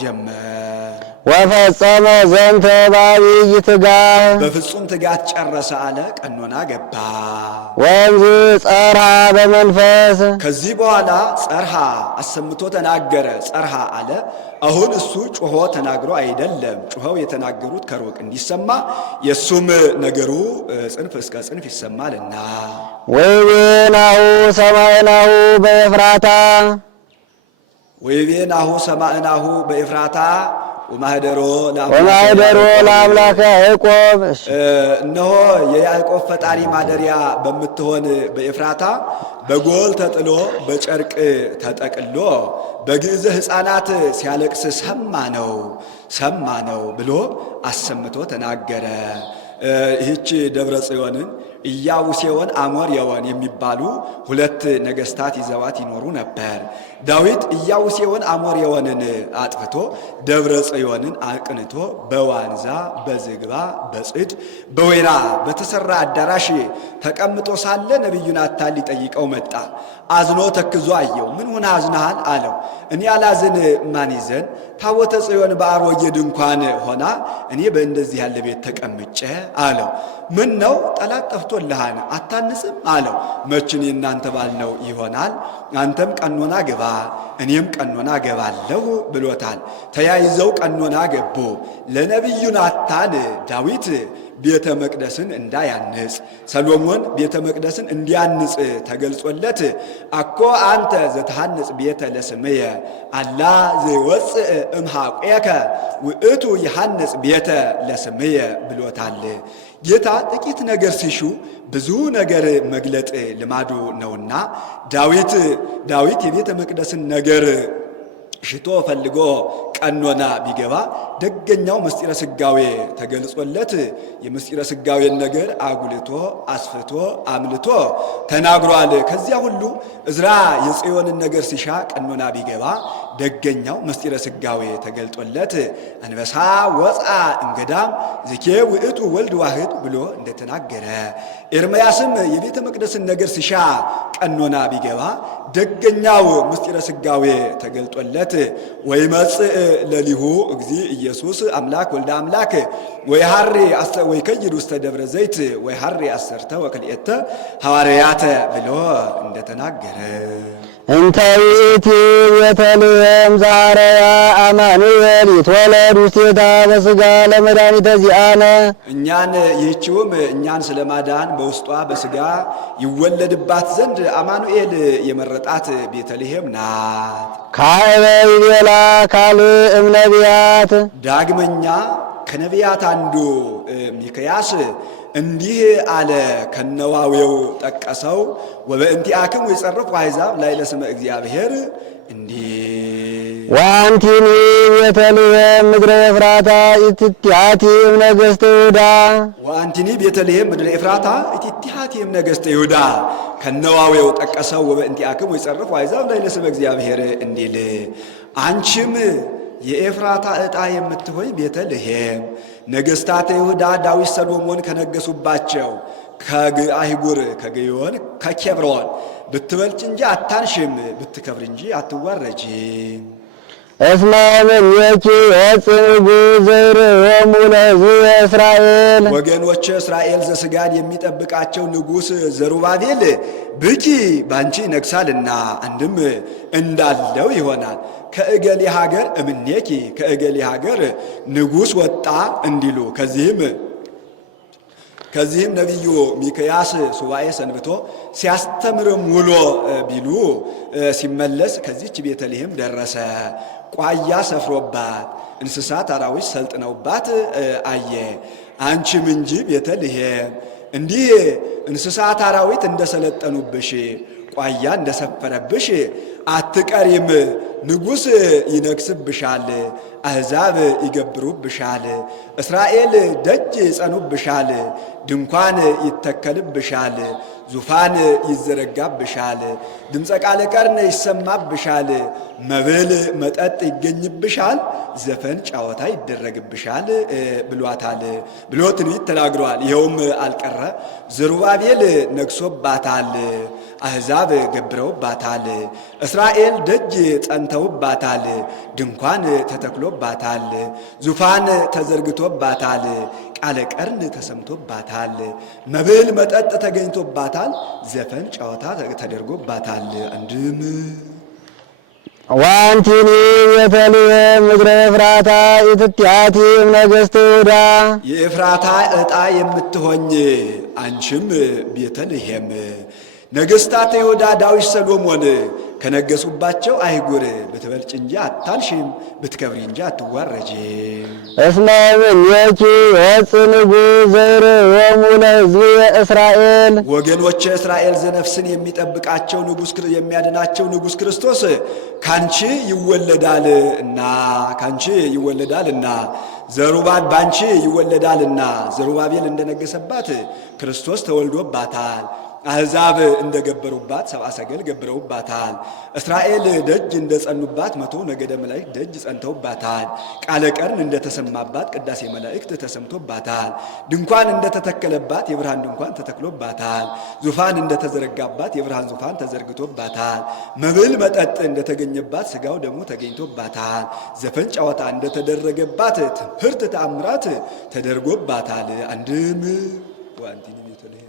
ጀመር። ወፈጸመ ዘንተ በዐቢይ ትጋህ በፍጹም ትጋት ጨረሰ አለ። ቀኖና ገባ። ወእምዝ ጸርሃ በመንፈስ ከዚህ በኋላ ጸርሃ አሰምቶ ተናገረ። ጸርሃ አለ። አሁን እሱ ጮሆ ተናግሮ አይደለም። ጮኸው የተናገሩት ከሩቅ እንዲሰማ የእሱም ነገሩ ጽንፍ እስከ ጽንፍ ይሰማልና። ወይቤናሁ ሰማዕናሁ በኤፍራታ ወይቤናሁ ሰማዕናሁ በኤፍራታ ወማኅደሮ ለአምላከ ያዕቆብ እነሆ የያዕቆብ ፈጣሪ ማደሪያ በምትሆን በኤፍራታ በጎል ተጥሎ በጨርቅ ተጠቅሎ በግዕዘ ሕፃናት ሲያለቅስ ሰማ ነው ብሎ አሰምቶ ተናገረ። ይህች ደብረ ጽዮንን ኢያቡሴዎን አሞሬዎን የሚባሉ ሁለት ነገሥታት ይዘዋት ይኖሩ ነበር። ዳዊት ኢያቡሴዎን አሞሬዎንን አጥፍቶ ደብረ ጽዮንን አቅንቶ በዋንዛ በዝግባ በጽድ በወይራ በተሰራ አዳራሽ ተቀምጦ ሳለ ነቢዩ ናታን ሊጠይቀው መጣ። አዝኖ ተክዞ አየው። ምን ሆነ አዝነሃል አለው። እኔ አላዝን ማን ይዘን? ታቦተ ጽዮን በአሮጌ ድንኳን ሆና እኔ በእንደዚህ ያለ ቤት ተቀምጬ አለው። ምን ነው ጠላት ጠፍቶልሃን አታንጽም አለው። መችን የእናንተ ባልነው ይሆናል። አንተም ቀኖና ግባ እኔም ቀኖና ገባለሁ ብሎታል። ተያይዘው ቀኖና ገቡ። ለነቢዩ ናታን ዳዊት ቤተ መቅደስን እንዳያንጽ ሰሎሞን ቤተ መቅደስን እንዲያንጽ ተገልጾለት አኮ አንተ ዘተሐንጽ ቤተ ለስምየ አላ ዘይወፅእ እምሃቆከ ውእቱ ይሐንጽ ቤተ ለስምየ ብሎታል። ጌታ ጥቂት ነገር ሲሹ ብዙ ነገር መግለጥ ልማዱ ነውና ዳዊት የቤተ መቅደስን ነገር ሽቶ ፈልጎ ቀኖና ቢገባ ደገኛው ምስጢረ ሥጋዌ ተገልጾለት የምስጢረ ሥጋዌን ነገር አጉልቶ አስፍቶ አምልቶ ተናግሯል። ከዚያ ሁሉ ዕዝራ የጽዮንን ነገር ሲሻ ቀኖና ቢገባ ደገኛው ምስጢረ ሥጋዌ ተገልጦለት አንበሳ ወፃ እምገዳም ዝኬ ውእቱ ወልድ ዋህድ ብሎ እንደተናገረ ኤርምያስም የቤተ መቅደስን ነገር ሲሻ ቀኖና ቢገባ ደገኛው ምስጢረ ሥጋዌ ተገልጦለት ወይመጽእ ለሊሁ እግዚ ኢየሱስ አምላክ ወልደ አምላክ ወይከይድ ውስተ ደብረ ዘይት ወይሐሪ አሰርተ ወክልኤተ ሐዋርያተ ብሎ እንደተናገረ እንተ ይእቲ ቤተልሔም ዘአርአያ አማኑኤል ይትወለድ ውስቴታ በሥጋ ለመድኃኒተ ዚአነ ይህችውም እኛን ስለማዳን በውስጧ በሥጋ ይወለድባት ዘንድ አማኑኤል የመረጣት ቤተልሔም ናት። ካዕበ ይቤላ ካልእ እምነቢያት ዳግመኛ ከነቢያት አንዱ ሚክያስ እንዲህ አለ። ከነዋዌው ጠቀሰው። ወበእንቲአክሙ ይጸርፉ አሕዛብ ላዕለ ስመ እግዚአብሔር እንዲህ ወአንቲኒ ቤተልሔም ምድረ ኤፍራታ ኢትቲሃቲም ነገሥተ ይሁዳ ወአንቲኒ ቤተልሔም ምድረ ኤፍራታ ኢትቲሃቲም ነገሥተ ይሁዳ ከነዋዌው ጠቀሰው። ወበእንቲአክሙ ይጸርፉ አሕዛብ ላዕለ ስመ እግዚአብሔር እንዲል አንቺም የኤፍራታ ዕጣ የምትሆይ ቤተልሔም ነገሥታተ ይሁዳ ዳዊት ሰሎሞን ከነገሱባቸው ከአህጉር ከግዮን ከኬብሮን ብትበልጭ እንጂ አታንሽም፣ ብትከብር እንጂ አትዋረጂም። እስመ እምኔኪ የወፅእ ንጉሥ ዘይርእዮሙ ለሕዝበ እስራኤል ወገኖች እስራኤል ዘሥጋን የሚጠብቃቸው ንጉሥ ዘሩባቤል ብኪ ባንቺ ይነግሣልና አንድም እንዳለው ይሆናል። ከእገሌ ሀገር እምኔኪ ከእገሌ ሀገር ንጉሥ ወጣ እንዲሉ ከዚህም ነቢዩ ሚክያስ ሱባኤ ሰንብቶ ሲያስተምርም ውሎ ቢሉ ሲመለስ ከዚች ቤተልሔም ደረሰ። ቋያ ሰፍሮባት እንስሳት አራዊት ሰልጥነውባት አየ። አንቺም እንጂ ቤተልሔም እንዲህ እንስሳት አራዊት እንደሰለጠኑብሽ ቋያ እንደሰፈረብሽ አትቀሪም። ንጉሥ ይነግስብሻል፣ አሕዛብ ይገብሩብሻል፣ እስራኤል ደጅ ይጸኑብሻል፣ ድንኳን ይተከልብሻል፣ ዙፋን ይዘረጋብሻል፣ ድምፀ ቃለ ቀርን ይሰማብሻል፣ መብል መጠጥ ይገኝብሻል፣ ዘፈን ጨዋታ ይደረግብሻል ብሏታል ብሎ ትንቢት ተናግሯል። ይኸውም አልቀረ ዘሩባቤል ነግሶባታል፣ አሕዛብ ገብረውባታል፣ እስራኤል ደጅ ጸንተውባታል፣ ድንኳን ተተክሎባታል፣ ዙፋን ተዘርግቶባታል፣ ቃለ ቀርን ተሰምቶባታል፣ መብል መጠጥ ተገኝቶባታል፣ ዘፈን ጨዋታ ተደርጎባታል። አንድም ወአንቲኒ ቤተልሔም ምድረ ኤፍራታ ኢትቲሃቲም ነገሥተ ይሁዳ የኤፍራታ ዕጣ የምትሆኝ አንቺም ቤተልሔም ነገሥታተ ይሁዳ ዳዊት ሰሎሞን ከነገሱባቸው አህጉር ብትበልጭ እንጂ አታንሽም፣ ብትከብሪ እንጂ አትዋረጂም። እስመ እምኔኪ የወፅእ ንጉሥ ዘይርእዮሙ ለሕዝበ እስራኤል ወገኖቼ እስራኤል ዘነፍስን የሚጠብቃቸው ንጉሥ የሚያድናቸው ንጉሥ ክርስቶስ ካንቺ ይወለዳልና ዘሩባቤል ባንቺ ይወለዳልና ዘሩባቤል እንደነገሰባት ክርስቶስ ተወልዶባታል። አሕዛብ እንደገበሩባት ሰብአ ሰገል ገብረውባታል። እስራኤል ደጅ እንደጸኑባት 100 ነገደ መላእክት ደጅ ጸንተውባታል። ቃለ ቀርን እንደተሰማባት ቅዳሴ መላእክት ተሰምቶባታል። ድንኳን እንደተተከለባት የብርሃን ድንኳን ተተክሎባታል። ዙፋን እንደተዘረጋባት የብርሃን ዙፋን ተዘርግቶባታል። መብል መጠጥ እንደተገኘባት ሥጋው ደሙ ተገኝቶባታል። ዘፈን ጨዋታ እንደተደረገባት ትምህርት ተአምራት ተደርጎባታል። አንድም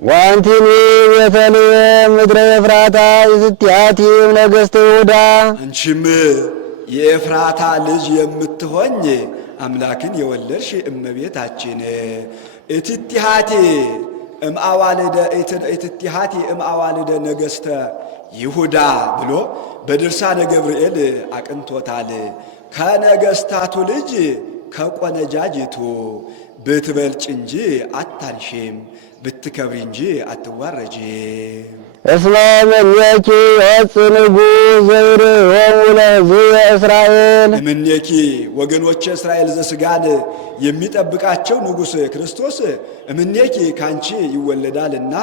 ወአንቲኒ ቤተልሔም ምድረ ኤፍራታ ኢትቲሃቲም ነገሥተ ይሁዳ አንቺም የኤፍራታ ልጅ የምትሆኝ አምላክን የወለድሽ እመቤታችን ኢትቲሃቲ እምአዋልደ ነገሥተ ይሁዳ ብሎ በድርሳነ ገብርኤል አቅንቶታል። ከነገሥታቱ ልጅ ከቆነጃጅቱ ብትበልጭ እንጂ አታንሽም፣ ብትከብሪ እንጂ አትዋረጂም። እስመ እምኔኪ የወፅእ ንጉሥ ዘይርእዮሙ ለሕዝበ እስራኤል እምኔኪ ወገኖቼ እስራኤል ዘሥጋን የሚጠብቃቸው ንጉሥ ክርስቶስ እምኔኪ ካንቺ ይወለዳልና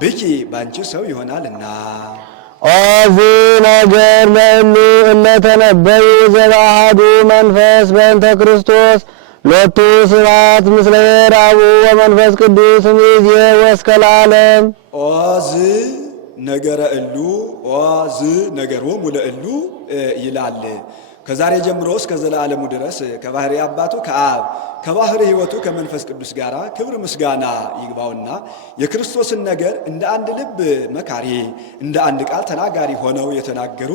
ብኪ ባንቺ ሰው ይሆናልና። ኦዚ ነገር ለእሉ እለተነበዩ ዘበአሐዱ መንፈስ በእንተ ክርስቶስ ሎቱ ስብሐት ምስለ አቡሁ ወመንፈስ ቅዱስ እምይእዜ ወእስከ ለዓለም። ኦዝ ነገረ እሉ ኦዝ ነገሮሙ ለእሉ ይላል። ከዛሬ ጀምሮ እስከ ዘላለሙ ድረስ ከባህሪ አባቱ ከአብ ከባህሪ ሕይወቱ ከመንፈስ ቅዱስ ጋር ክብር ምስጋና ይግባውና የክርስቶስን ነገር እንደ አንድ ልብ መካሪ እንደ አንድ ቃል ተናጋሪ ሆነው የተናገሩ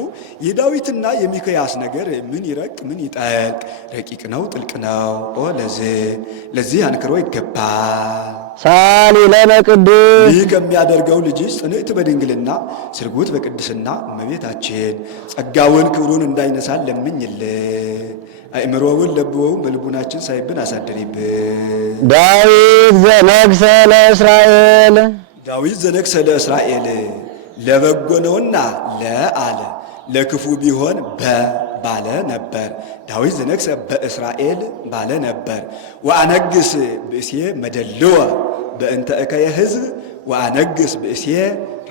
የዳዊትና የሚክያስ ነገር ምን ይረቅ ምን ይጠልቅ ረቂቅ ነው ጥልቅ ነው። ለዚህ አንክሮ ይገባል። ሳሊ ለነ ቅዱስ ይህ ከሚያደርገው ልጅሽ ጽንዕት በድንግልና ስርጉት በቅድስና እመቤታችን ጸጋውን ክብሩን እንዳይነሳን ለምኝልን። አእምሮውን ለብወውን በልቡናችን ሳይብን አሳድሪብን። ዳዊት ዘነግሠ ለእስራኤል ዳዊት ዘነግሠ ለእስራኤል ለበጎ ነውና ለአለ ለክፉ ቢሆን ባለ ነበር። ዳዊት ዘነግሠ በእስራኤል ባለ ነበር። ወአነግስ ብእሴ መደልወ በእንተ እከየ ሕዝብ ወአነግስ ብእሴ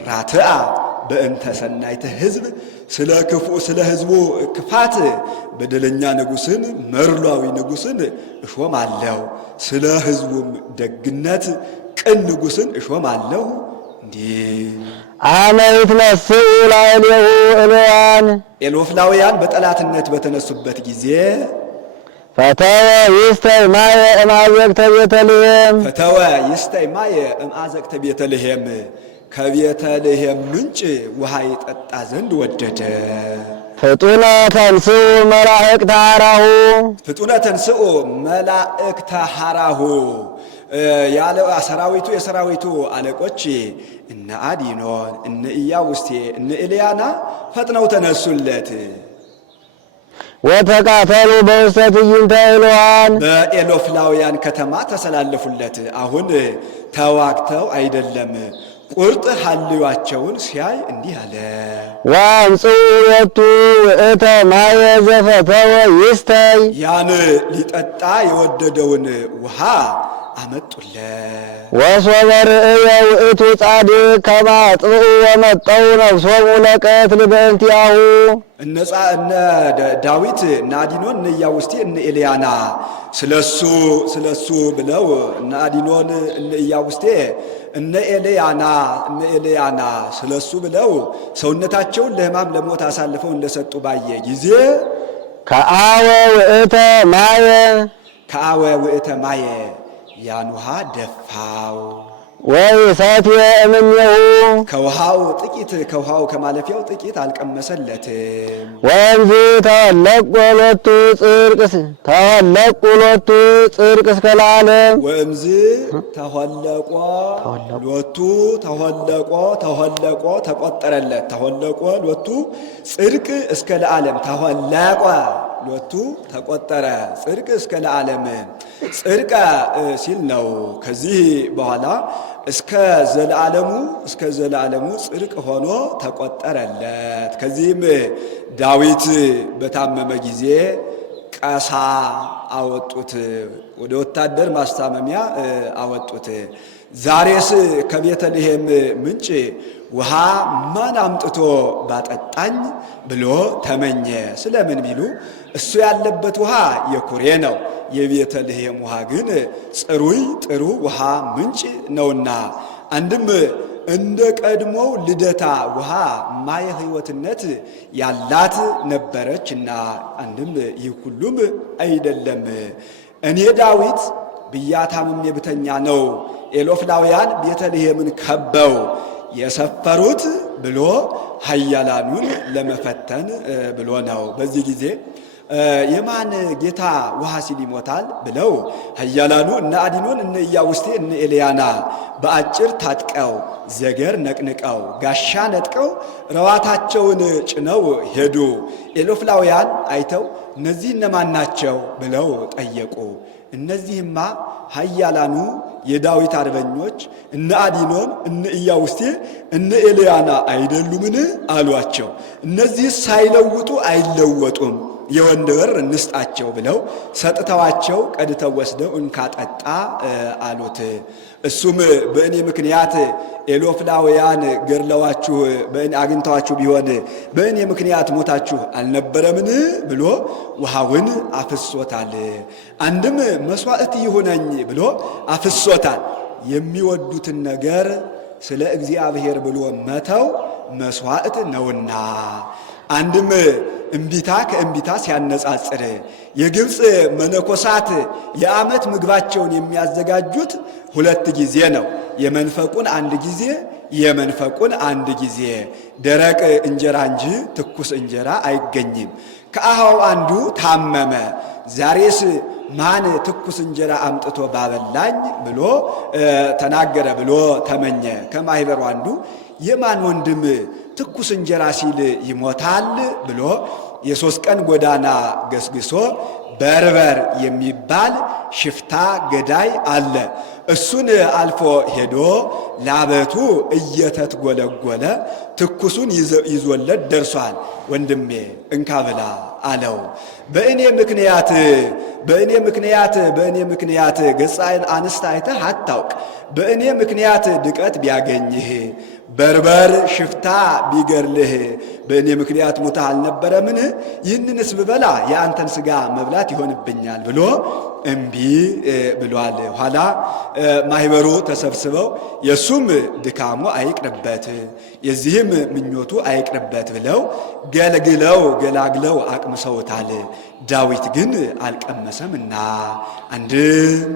ራትአ በእንተ ሰናይተ ሕዝብ ስለ ክፉ ስለ ሕዝቡ ክፋት በደለኛ ንጉሥን መርሏዊ ንጉሥን እሾማለሁ፣ ስለ ሕዝቡም ደግነት ቅን ንጉሥን እሾማለሁ። እንዲህ አመ ይትነሥኡ ላዕሌሁ ዕልዋን ኤሎፍላውያን በጠላትነት በተነሱበት ጊዜ ፈተወ ይስተይ ማየ እምአዘቅተ ቤተልሔም ፈተወ ይስተይ ማየ እምአዘቅተ ቤተልሔም ከቤተልሔም ምንጭ ውሃ ይጠጣ ዘንድ ወደደ። ፍጡነ ተንሥኡ መላእክተ ኀራሁ ፍጡነ ተንሥኡ መላእክተ ኀራሁ ያለ ሰራዊቱ የሰራዊቱ አለቆች እነ አዲኖን እነ ኢያቡስቴ እነ ኤልያና ፈጥነው ተነሱለት። ወተቃተሉ በውስተ ትዕይንተ ዕልዋን በኤሎፍላውያን ከተማ ተሰላለፉለት። አሁን ተዋግተው አይደለም ቁርጥ ሐልዋቸውን ሲያይ እንዲህ አለ። ወአምጽኡ ሎቱ ውእተ ማየ ዘፈተወ ይስተይ ያን ሊጠጣ የወደደውን ውሃ አመጡለት። ወሶበ ርእየ ውእቱ ጻድቅ ከመ አጥብኡ ወመጠው ነፍሶሙ ለቀትል በእንቲአሁ እነ ዳዊት እነ አዲኖን እነ ኢያቡስቴ እነ ኤልያና ስለሱ ብለው እነ አዲኖን እነ ኢያቡስቴ እነ ኤልያና ስለሱ ብለው ሰውነታቸውን ለሕማም ለሞት አሳልፈው እንደሰጡ ባየ ጊዜ ከአወ ውእተ ማየ ያን ውሃ ደፋው። ወይሰትየ እምኔሁ ከውሃው ከማለፊያው ጥቂት አልቀመሰለትም። ወእምዝ ተወለቁ ሎቱ ጽድቅ እስከ ለዓለም ወእምዝ ተወለቆ ተቆጠረለት ተወለቆ ሎቱ ጽድቅ እስከ ለዓለም ተወለቆ ሎቱ ተቆጠረ ጽድቅ እስከ ለዓለም ጽድቀ ሲል ነው። ከዚህ በኋላ እስከ ዘለዓለሙ ጽድቅ ሆኖ ተቆጠረለት። ከዚህም ዳዊት በታመመ ጊዜ ቀሳ አወጡት፣ ወደ ወታደር ማስታመሚያ አወጡት። ዛሬስ ከቤተልሔም ምንጭ ውሃ ማን አምጥቶ ባጠጣኝ ብሎ ተመኘ። ስለምን ቢሉ እሱ ያለበት ውሃ የኩሬ ነው፣ የቤተልሔም ውሃ ግን ጽሩይ ጥሩ ውሃ ምንጭ ነውና አንድም እንደ ቀድሞው ልደታ ውሃ ማየ ሕይወትነት ያላት ነበረችና አንድም ይህ ሁሉም አይደለም። እኔ ዳዊት ብያታምም የብተኛ ነው ኤሎፍላውያን ቤተልሔምን ከበው የሰፈሩት ብሎ ኃያላኑን ለመፈተን ብሎ ነው። በዚህ ጊዜ የማን ጌታ ውሃ ሲል ይሞታል ብለው ኃያላኑ እነ አዲኖን እነ ኢያቡስቴ እነ ኤልያና በአጭር ታጥቀው ዘገር ነቅንቀው ጋሻ ነጥቀው ረዋታቸውን ጭነው ሄዱ። ኤሎፍላውያን አይተው እነዚህ እነማን ናቸው ብለው ጠየቁ። እነዚህማ ኃያላኑ የዳዊት አርበኞች እነ አዲኖን እነ ኢያቡስቴ እነ ኤልያና አይደሉምን አሏቸው። እነዚህ ሳይለውጡ አይለወጡም፣ የወንድ በር እንስጣቸው ብለው ሰጥተዋቸው ቀድተው ወስደው እንካጠጣ አሉት። እሱም በእኔ ምክንያት ኤሎፍላውያን ገድለዋችሁ አግኝተዋችሁ ቢሆን በእኔ ምክንያት ሞታችሁ አልነበረምን ብሎ ውሃውን አፍሶታል። አንድም መስዋዕት ይሁነኝ ብሎ አፍሶታል። የሚወዱትን ነገር ስለ እግዚአብሔር ብሎ መተው መስዋዕት ነውና አንድም እምቢታ ከእምቢታ ሲያነጻጽር የግብፅ መነኮሳት የዓመት ምግባቸውን የሚያዘጋጁት 2 ጊዜ ነው። የመንፈቁን አንድ ጊዜ ደረቅ እንጀራ እንጂ ትኩስ እንጀራ አይገኝም። ከአሃው አንዱ ታመመ። ዛሬስ ማን ትኩስ እንጀራ አምጥቶ ባበላኝ ብሎ ተናገረ ብሎ ተመኘ። ከማኅበሩ አንዱ የማን ወንድም ትኩስ እንጀራ ሲል ይሞታል ብሎ የ3 ቀን ጎዳና ገስግሶ በርበር የሚባል ሽፍታ ገዳይ አለ። እሱን አልፎ ሄዶ ላበቱ እየተትጎለጎለ ትኩሱን ይዞለት ደርሷል። ወንድሜ እንካ ብላ አለው። በእኔ ምክንያት ገጻዬን አንስታ አይተህ አታውቅ። በእኔ ምክንያት ድቀት ቢያገኝህ በርበር ሽፍታ ቢገርልህ በእኔ ምክንያት ሙተህ አልነበረምን? ይህንንስ ብበላ የአንተን ሥጋ መብላት ይሆንብኛል ብሎ እምቢ ብሏል። ኋላ ማህበሩ ተሰብስበው የሱም ድካሙ አይቅርበት የዚህም ምኞቱ አይቅርበት ብለው ገላግለው አቅምሰውታል። ዳዊት ግን አልቀመሰምና አንድም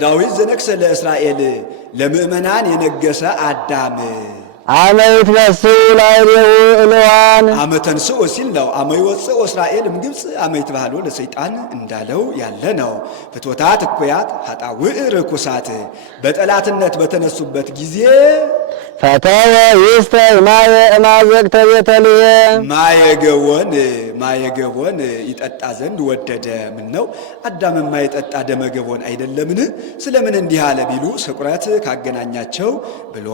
ዳዊት ዘነግሠ ለእስራኤል ለምእመናን የነገሰ አዳም አመ ይትነሥኡ ላዕሌሁ እልዋን አመ ተንሥኡ ሲል ነው። አመ ይወፅኡ እስራኤል እምግብፅ አመ ይትባህሎ ለሰይጣን እንዳለው ያለ ነው። ፍትወታት እኩያት ኃጣውእ ርኩሳት በጠላትነት በተነሱበት ጊዜ ፈተወ ይስተይ ማየ እማዘቅተ ቤተልሔም ማየገቦን ይጠጣ ዘንድ ወደደ። ምን ነው አዳም የማይጠጣ ደመገቦን አይደለምን? ስለምን እንዲህ አለ ቢሉ ስቁረት ካገናኛቸው ብሎ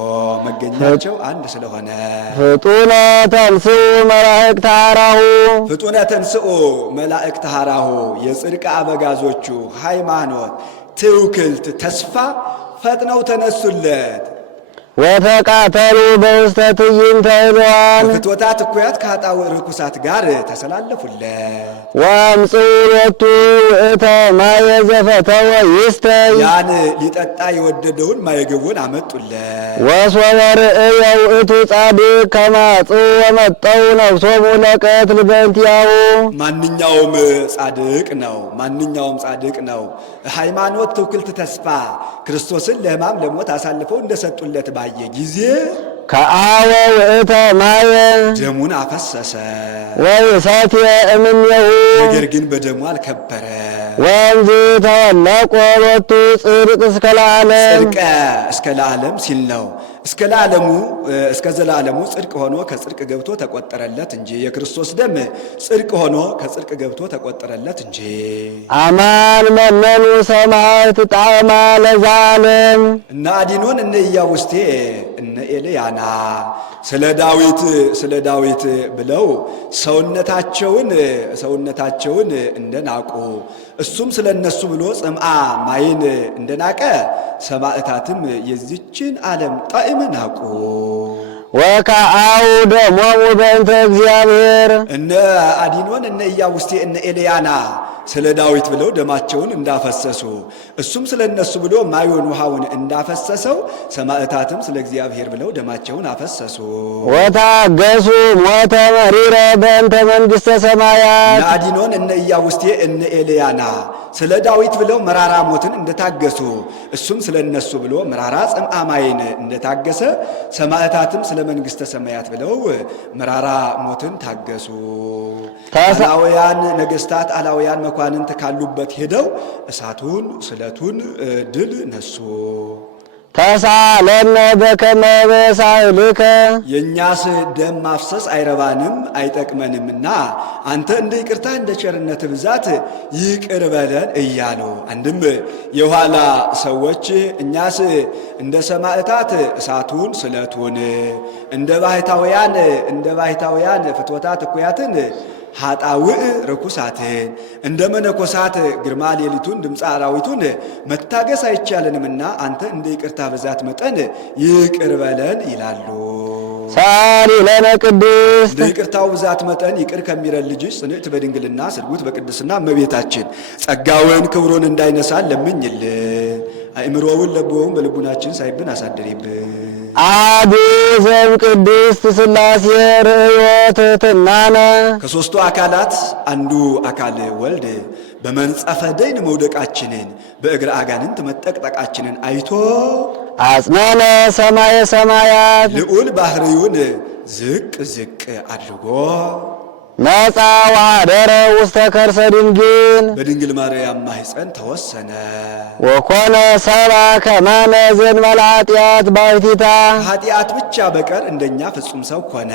መገኛቸው አንድ ስለሆነ ፍጡነ ተንሥኡ መላእክተ ኀራሁ የጽድቅ አበጋዞቹ ሃይማኖት ትውክልት ተስፋ ፈጥነው ተነሱለት። ወተቃተሉ በውስተ ትዕይንተ እልዋን ፍትወታት እኩያት ከኃጣውእ ርኩሳት ጋር ተሰላለፉለት። ወአምጽኡ ሎቱ ውእተ ማየ ዘፈተወ ይስተይ ያን ሊጠጣ የወደደውን ማየገቦን አመጡለት። ወሶበ ርእየ ውእቱ ጻድቅ ከማጽኡ ወመጠው ነፍሶሙ ለቀትል በእንቲአሁ ማንኛውም ጻድቅ ነው ሃይማኖት ትውክልት ተስፋ ክርስቶስን ለሕማም ለሞት አሳልፈው እንደሰጡለት ባየ ጊዜ ከአወ ውእተ ማየ ደሙን አፈሰሰ። ወይሰትየ እምኔሁ ነገር ግን በደሙ አልከበረ። ወንዝ ተወለቆ ሎቱ ጽድቅ እስከ ለዓለም ሲል ነው። እስከ ዘላለሙ ጽድቅ ሆኖ ከጽድቅ ገብቶ ተቆጠረለት እንጂ የክርስቶስ ደም ጽድቅ ሆኖ ከጽድቅ ገብቶ ተቆጠረለት እንጂ። አማን መነኑ ሰማዕት ጣዕማ ለዘላለም እነ አዲኖን እነ ኢያቡስቴ እነ ኤልያና ስለ ዳዊት ብለው ሰውነታቸውን እንደናቁ እሱም ስለ እነሱ ብሎ ጽምአ ማይን እንደናቀ ሰማዕታትም የዚችን ዓለም ጣዕም ናቁ። ወከአው ደሞሙ በእንተ እግዚአብሔር እነ አዲኖን እነ ኢያቡስቴ እነ ኤልያና ስለ ዳዊት ብለው ደማቸውን እንዳፈሰሱ እሱም ስለ እነሱ ብሎ ማዩን ውሃውን እንዳፈሰሰው ሰማዕታትም ስለ እግዚአብሔር ብለው ደማቸውን አፈሰሱ። ወታገሱ ሞተ መሪረ በእንተ መንግሥተ ሰማያት እነ አዲኖን እነ ኢያቡስቴ እነ ኤልያና ስለ ዳዊት ብለው መራራ ሞትን እንደታገሱ እሱም ስለ እነሱ ብሎ መራራ ጽምአ ማይን እንደታገሰ ሰማዕታትም ስለ መንግሥተ ሰማያት ብለው መራራ ሞትን ታገሱ። አላውያን ነገሥታት አላውያን መኳንንት ካሉበት ሄደው እሳቱን ስለቱን ድል ነሱ። ተሳለነ በከመ በሳህልከ የእኛስ ደም ማፍሰስ አይረባንም አይጠቅመንምና አንተ እንደ ይቅርታ እንደ ቸርነት ብዛት ይቅር በለን እያሉ አንድም የኋላ ሰዎች እኛስ እንደ ሰማዕታት እሳቱን ስለቱን እንደ ባሕታውያን ፍትወታት እኩያትን ኃጣውእ ርኩሳትን እንደ መነኮሳት ግርማ ሌሊቱን ድምፀ አራዊቱን መታገስ አይቻለንምና አንተ እንደ ይቅርታ ብዛት መጠን ይቅር በለን ይላሉ። ሳሊ ለነ ቅድስት እንደ ይቅርታው ብዛት መጠን ይቅር ከሚረን ልጅሽ ጽንዕት በድንግልና ስርጉት በቅድስና እመቤታችን ጸጋውን ክብሩን እንዳይነሳን ለምኝልን። አእምሮውን ለቦውን በልቡናችን ሳይብን አሳድሪብን። አሐዱ ዘእምቅድስት ሥላሴ ርእዮት ትሕትናነ ከሦስቱ አካላት አንዱ አካል ወልድ በመንጸፈ ደይን መውደቃችንን በእግረ አጋንንት መጠቅጠቃችንን አይቶ አጽናነ ሰማየ ሰማያት ልዑል ባህርዩን ዝቅ አድርጎ ነጻ ወኀደረ ውስተ ከርሰ ድንግል በድንግል ማርያም ማኅፀን ተወሰነ። ወኮነ ሰብአ ከማነ ዘእንበለ ኃጢአት ባሕቲታ ኃጢአት ብቻ በቀር እንደኛ ፍጹም ሰው ሆነ።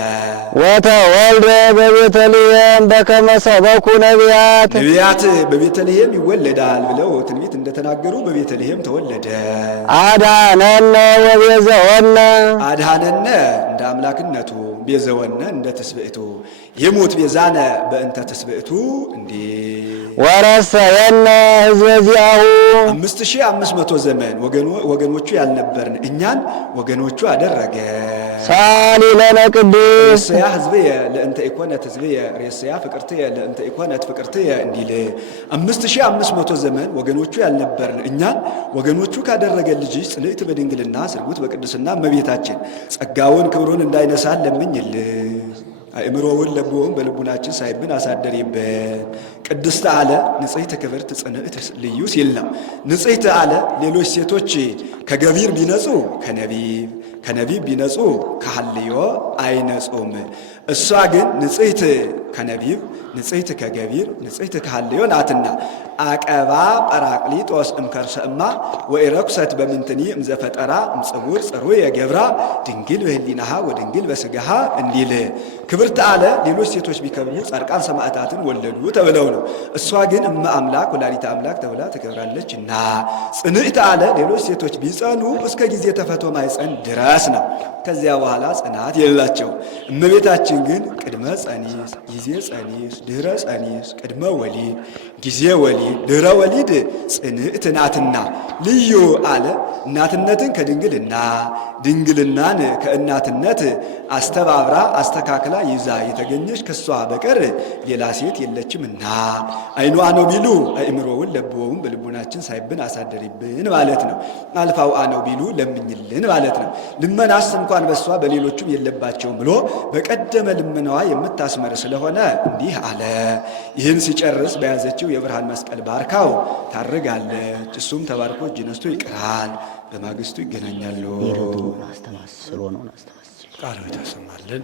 ወተወልደ በቤተልሔም በከመ ሰበኩ ነቢያት ነቢያት በቤተልሔም ይወለዳል ብለው ትንቢት እንደተናገሩ በቤተልሔም ተወለደ። አድኀነነ ወቤዘወነ አድኀነነ እንደ አምላክነቱ፣ ቤዘወነ እንደ ትስብእቱ፣ የሞት ቤዛነ በእንተ ትስብእቱ እንዲህ ወረሰየነ ሕዝበ ዚአሁ 5500 ዘመን ወገኖቹ ያልነበርን እኛን ወገኖቹ አደረገ። ሳሊ ለነ ቅዱስ ሬስያ ሕዝብየ ለእንተ ኢኮነት ሕዝብየ ሬስያ ፍቅርትየ ለእንተ ኢኮነት ፍቅርትየ እንዲል 5500 ዘመን ወገኖቹ ያልነበርን እኛን ወገኖቹ ካደረገ ልጅ ጽንዕት በድንግልና ስርጉት በቅድስና እመቤታችን ጸጋውን ክብሩን እንዳይነሳን ለምኝልን። አእምሮውን ለቦውን በልቡናችን ሳይብን አሳደሪብን። ቅድስት አለ ንጽሕት ክብርት ጽንዕት ልዩ ሲል ነው። ንጽሕት አለ ሌሎች ሴቶች ከገቢር ቢነጹ ከነቢብ ቢነጹ ከሐልዮ አይነጹም። እሷ ግን ንጽሕት ከነቢብ ንጽሕት ከገቢር ንጽሕት ከሐልዮ ናትና አቀባ ጰራቅሊጦስ እምከርሰ እማ ወኢረኩሰት በምንትኒ እምዘፈጠራ እምጽውር ጽሩየ ገብራ ድንግል በህሊናሃ ወድንግል በሥጋሃ እንዲል ክብርት አለ ሌሎች ሴቶች ቢከብሩ ጻድቃን ሰማዕታትን ወለዱ ተብለው ነው። እሷ ግን እመ አምላክ ወላዲተ አምላክ ተብላ ተከብራለችና ጽንዕት አለ ሌሎች ሴቶች ቢጸኑ እስከ ጊዜ ተፈቶ ማኅፀን ድረስ ነው። ከዚያ በኋላ ጽናት የላቸው። እመቤታችን ግን ቅድመ ጸኒስ፣ ጊዜ ጸኒስ፣ ድህረ ጸኒስ፣ ቅድመ ወሊድ፣ ጊዜ ወሊድ፣ ድህረ ወሊድ ጽንዕት ናትና ልዩ አለ እናትነትን ከድንግልና ድንግልናን ከእናትነት አስተባብራ አስተካክላ ይዛ የተገኘች ከሷ በቀር ሌላ ሴት የለችምና አይኗ ነው ቢሉ አእምሮውን ለብወውን በልቡናችን ሳይብን አሳደሪብን ማለት ነው። አልፋው ነው ቢሉ ለምኝልን ማለት ነው። ልመናስ እንኳን በሷ በሌሎቹም የለባቸውም ብሎ በቀደመ ልመናዋ የምታስመር ስለሆነ እንዲህ አለ። ይህን ሲጨርስ በያዘችው የብርሃን መስቀል ባርካው ታርጋለች። እሱም ተባርኮ እጅ ነስቶ ይቀራል። በማግስቱ ይገናኛሉ። አስተማስሎ ነው። ቃል ያሰማልን።